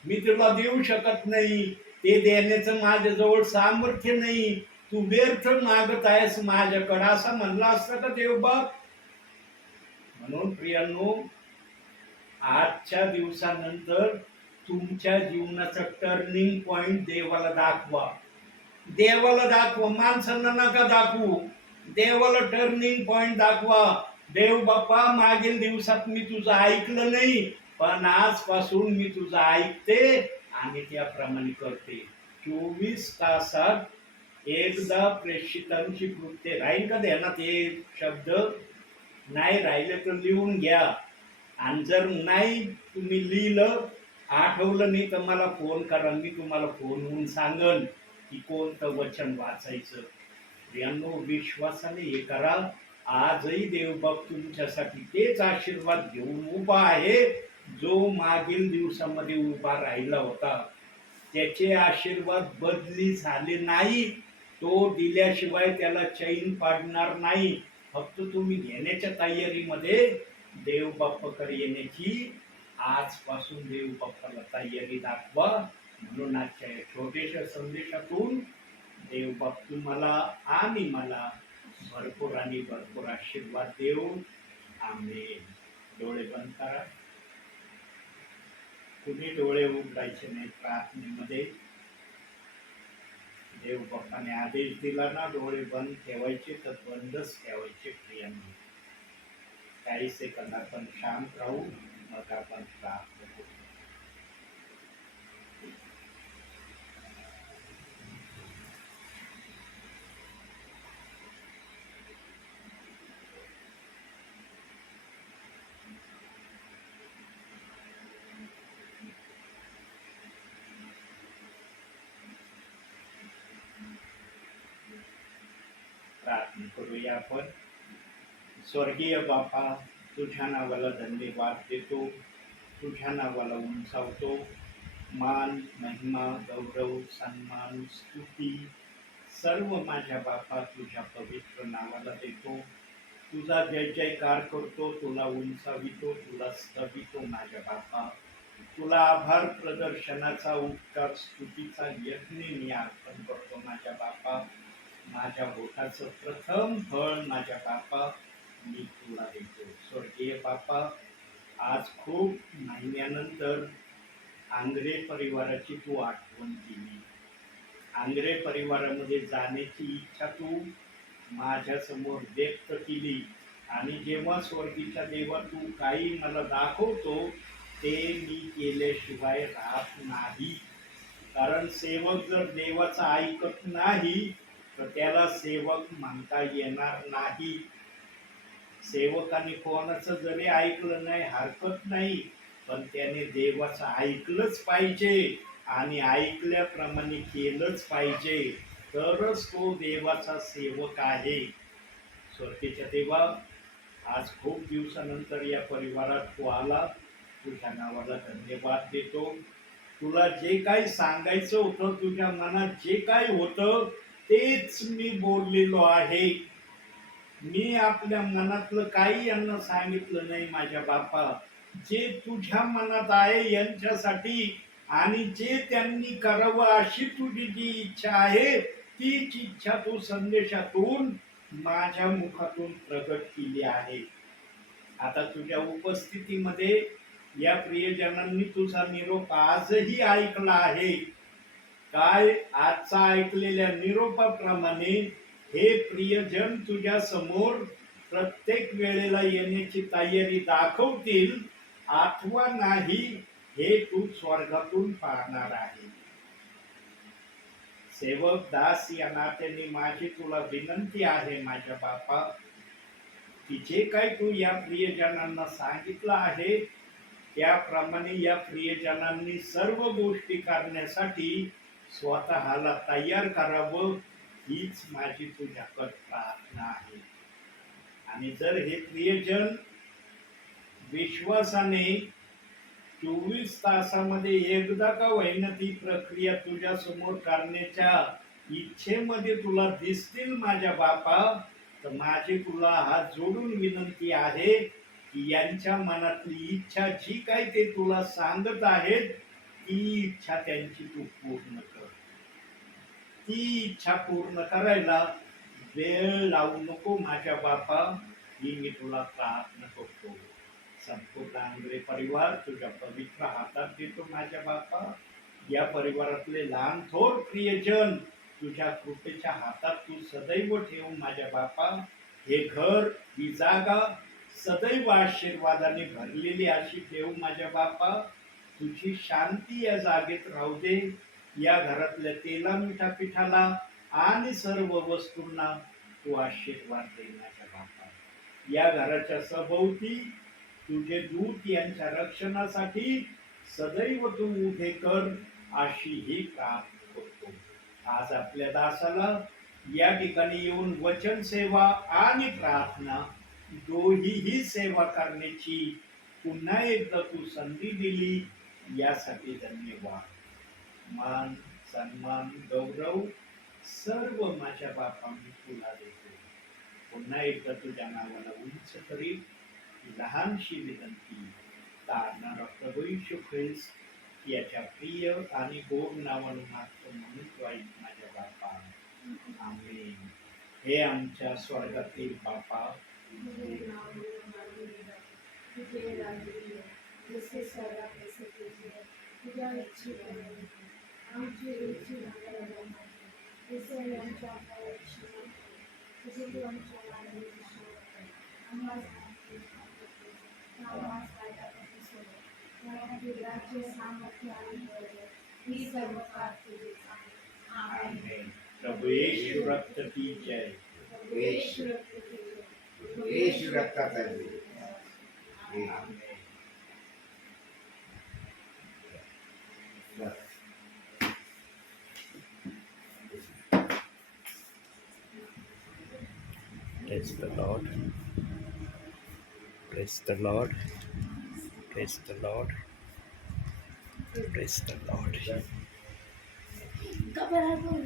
मी तुला देऊ शकत नाही, ते देण्याचं माझ्याजवळ सामर्थ्य नाही, तू व्यर्थ मागत आहेस माझ्याकडं, असं म्हणला असतं का देव बाप? म्हणून प्रियांनो, आजच्या दिवसानंतर तुमच्या जीवनाचा टर्निंग पॉइंट देवाला दाखवा. देवाला दाखवा, माणसांना नका दाखवू. देवाला टर्निंग पॉइंट दाखवा. देव बाप्पा, मागील दिवसात मी तुझं ऐकलं नाही, पण आजपासून मी तुझं ऐकते आणि त्याप्रमाणे करते. 24 तासात एकदा प्रेषितांची कृत्य राहील का ध्यानात? हे शब्द नाही राहिले तर लिहून घ्या. आणि जर नाही तुम्ही लिहिलं, आठवलं नाही तर मला फोन करा, मी तुम्हाला फोनवरून सांगन की कोणतं वचन वाचायचं. यांनो, विश्वासाने हे करा. आजही देवबाप तुमच्यासाठी तेच आशीर्वाद घेऊन उभा आहे जो मागील दिवसामध्ये उभा राहिला होता. त्याचे आशीर्वाद बदली झाले नाही. तो दिल्याशिवाय त्याला चैन पाडणार नाही. फक्त तुम्ही घेण्याच्या तयारीमध्ये देव बाप्पाकडे येण्याची आजपासून देव बाप्पाला तयारी दाखवा. म्हणून आजच्या या छोट्याशा संदेशातून देव बाप तुम्हाला आणि मला भरपूर आणि भरपूर आशीर्वाद देऊ. आमेन. डोळे बंद करा. कुणी डोळे उघडायचे नाही प्रार्थनेमध्ये. देव बाप्पाने आदेश दिला ना डोळे बंद ठेवायचे तर बंदच ठेवायचे प्रियांनी. काही सेकंद आपण शांत राहू, मग आपण प्रार्थना करू. प्रार्थना करूया आपण. स्वर्गीय बापा, तुझ्या नावाला धन्यवाद देतो, तुझ्या नावाला उंचावतो. मान, महिमा, गौरव, सन्मान, स्तुती सर्व माझ्या बापा तुझ्या पवित्र नावाला देतो. तुझा जय जयकार करतो, तुला उंचावितो, तुला स्तवितो माझ्या बापा. तुला आभार प्रदर्शनाचा उपकार स्तुतीचा यज्ञ मी अर्पण करतो माझ्या बापा. माझ्या बोटाचं प्रथम फळ माझ्या बापा मी तुला देतो. स्वर्गीय बापा, आज खूप महिन्यानंतर आंग्रे परिवाराची तू आठवण केली. आंग्रे परिवारामध्ये जाण्याची इच्छा तू माझ्या समोर व्यक्त केली. आणि जेव्हा स्वर्गीच्या देवा तू काही मला दाखवतो ते मी केल्याशिवाय राहत नाही. कारण सेवक जर देवाचं ऐकत नाही तर त्याला सेवक म्हणता येणार नाही. सेवकाने कोणाचं जरी ऐकलं नाही हरकत नाही, पण त्याने देवाचं ऐकलंच पाहिजे आणि ऐकल्याप्रमाणे केलंच पाहिजे, तरच तो देवाचा सेवक आहे. स्वर्गीच्या देवा, आज खूप दिवसानंतर या परिवारात तू आला. तुझ्या नावाला धन्यवाद देतो. तुला जे काही सांगायचं होतं, तुझ्या मनात जे काही होतं तेच मी बोललेलो आहे. मी आपल्या मनातलं काही यांना सांगितलं नाही माझ्या बापा. जे तुझ्या मनात आहे यांच्यासाठी आणि जे त्यांनी करावं अशी तुझी जी इच्छा आहे तीच इच्छा तू संदेशातून माझ्या मुखातून प्रगट केली आहे. आता तुझ्या उपस्थितीमध्ये या प्रियजनांनी तुझा निरोप आजही ऐकला आहे. काय आजचा ऐकलेल्या निरोपाप्रमाणे हे प्रियजन तुझ्या समोर प्रत्येक वेळेला येण्याची तयारी दाखवतील अथवा नाही हे तू स्वर्गातून पाहणार आहे. सेवक दास या नात्याने माझी तुला विनंती आहे माझ्या बापा, की जे काही तू या प्रियजनांना सांगितलं आहे त्याप्रमाणे या प्रियजनांनी सर्व गोष्टी करण्यासाठी स्वतःला तयार करावं, हीच माझी तुझ्याकडे प्रार्थना आहे. आणि जर हे प्रियजन विश्वासाने 24 तासामध्ये एकदा का होईना ती प्रक्रिया तुझ्या समोर करण्याच्या इच्छेमध्ये तुला दिसतील माझ्या बापा, तर माझी तुला हात जोडून विनंती आहे की यांच्या मनातली इच्छा जी काही ते तुला सांगत आहेत ती इच्छा त्यांची तू पूर्ण कर. ती इच्छा पूर्ण करायला वेळ लावू नको माझ्या बापा, ही मी तुला प्रार्थना करतो. संपूर्ण आंग्रे परिवार तुझ्या पवित्र हातात देतो माझ्या बापा. या परिवारातले लहान थोर प्रियजन तुझ्या कृपेच्या हातात तू सदैव ठेव माझ्या बापा. हे घर, ही जागा सदैव आशीर्वादाने भरलेली अशी ठेव माझ्या बापा. तुझी शांती या जागेत राहू दे. या घरातल्या तेला मिठा पिठाला आणि सर्व वस्तूंना तू आशीर्वाद दे माझ्या बापा. या घराच्या सभोवती तुझे दूत यांच्या रक्षणासाठी सदैव तू उभे कर अशी ही प्रार्थना करतो. आज आपल्या दासाला या ठिकाणी येऊन वचन सेवा आणि प्रार्थना दोहीही सेवा करण्याची पुन्हा एकदा तू संधी दिली, यासाठी धन्यवाद. मान, सन्मान, गौरव सर्व माझ्या बापा मी तुला देतो. पुन्हा एकदा तुझ्या नावाला उंच करी लहानशी विनंती तारणारा प्रभू येशू ख्रिस्त याच्या प्रिय आणि गोड नावानं मागतो म्हणून तू ऐक माझ्या बापा. आमेन. हे आमच्या स्वर्गातील बापा, तुझे नाव मानले तुझे राज्य येईल. जसे स्वर्गात तसे पृथ्वीवर तुझ्या इच्छेप्रमाणे आमची रोजची भाकरी आम्हाला दे. जसे आमच्या अपराधाची माफी तसे तू आमच्या पापांची क्षमा कर. आम्हाला आम्हाला पापापासून सोडव. त्यामध्ये राज्य, सामर्थ्य आणि बळ ही सर्व काळ तुझीच आहे. आमेन. आमेन. प्रभू येशू रक्त की जय. येशू रक्त तुझे. येशू रक्ताचा जय. आमेन. बस. Praise the Lord. Praise the Lord. Praise the Lord. Praise the Lord. कबरात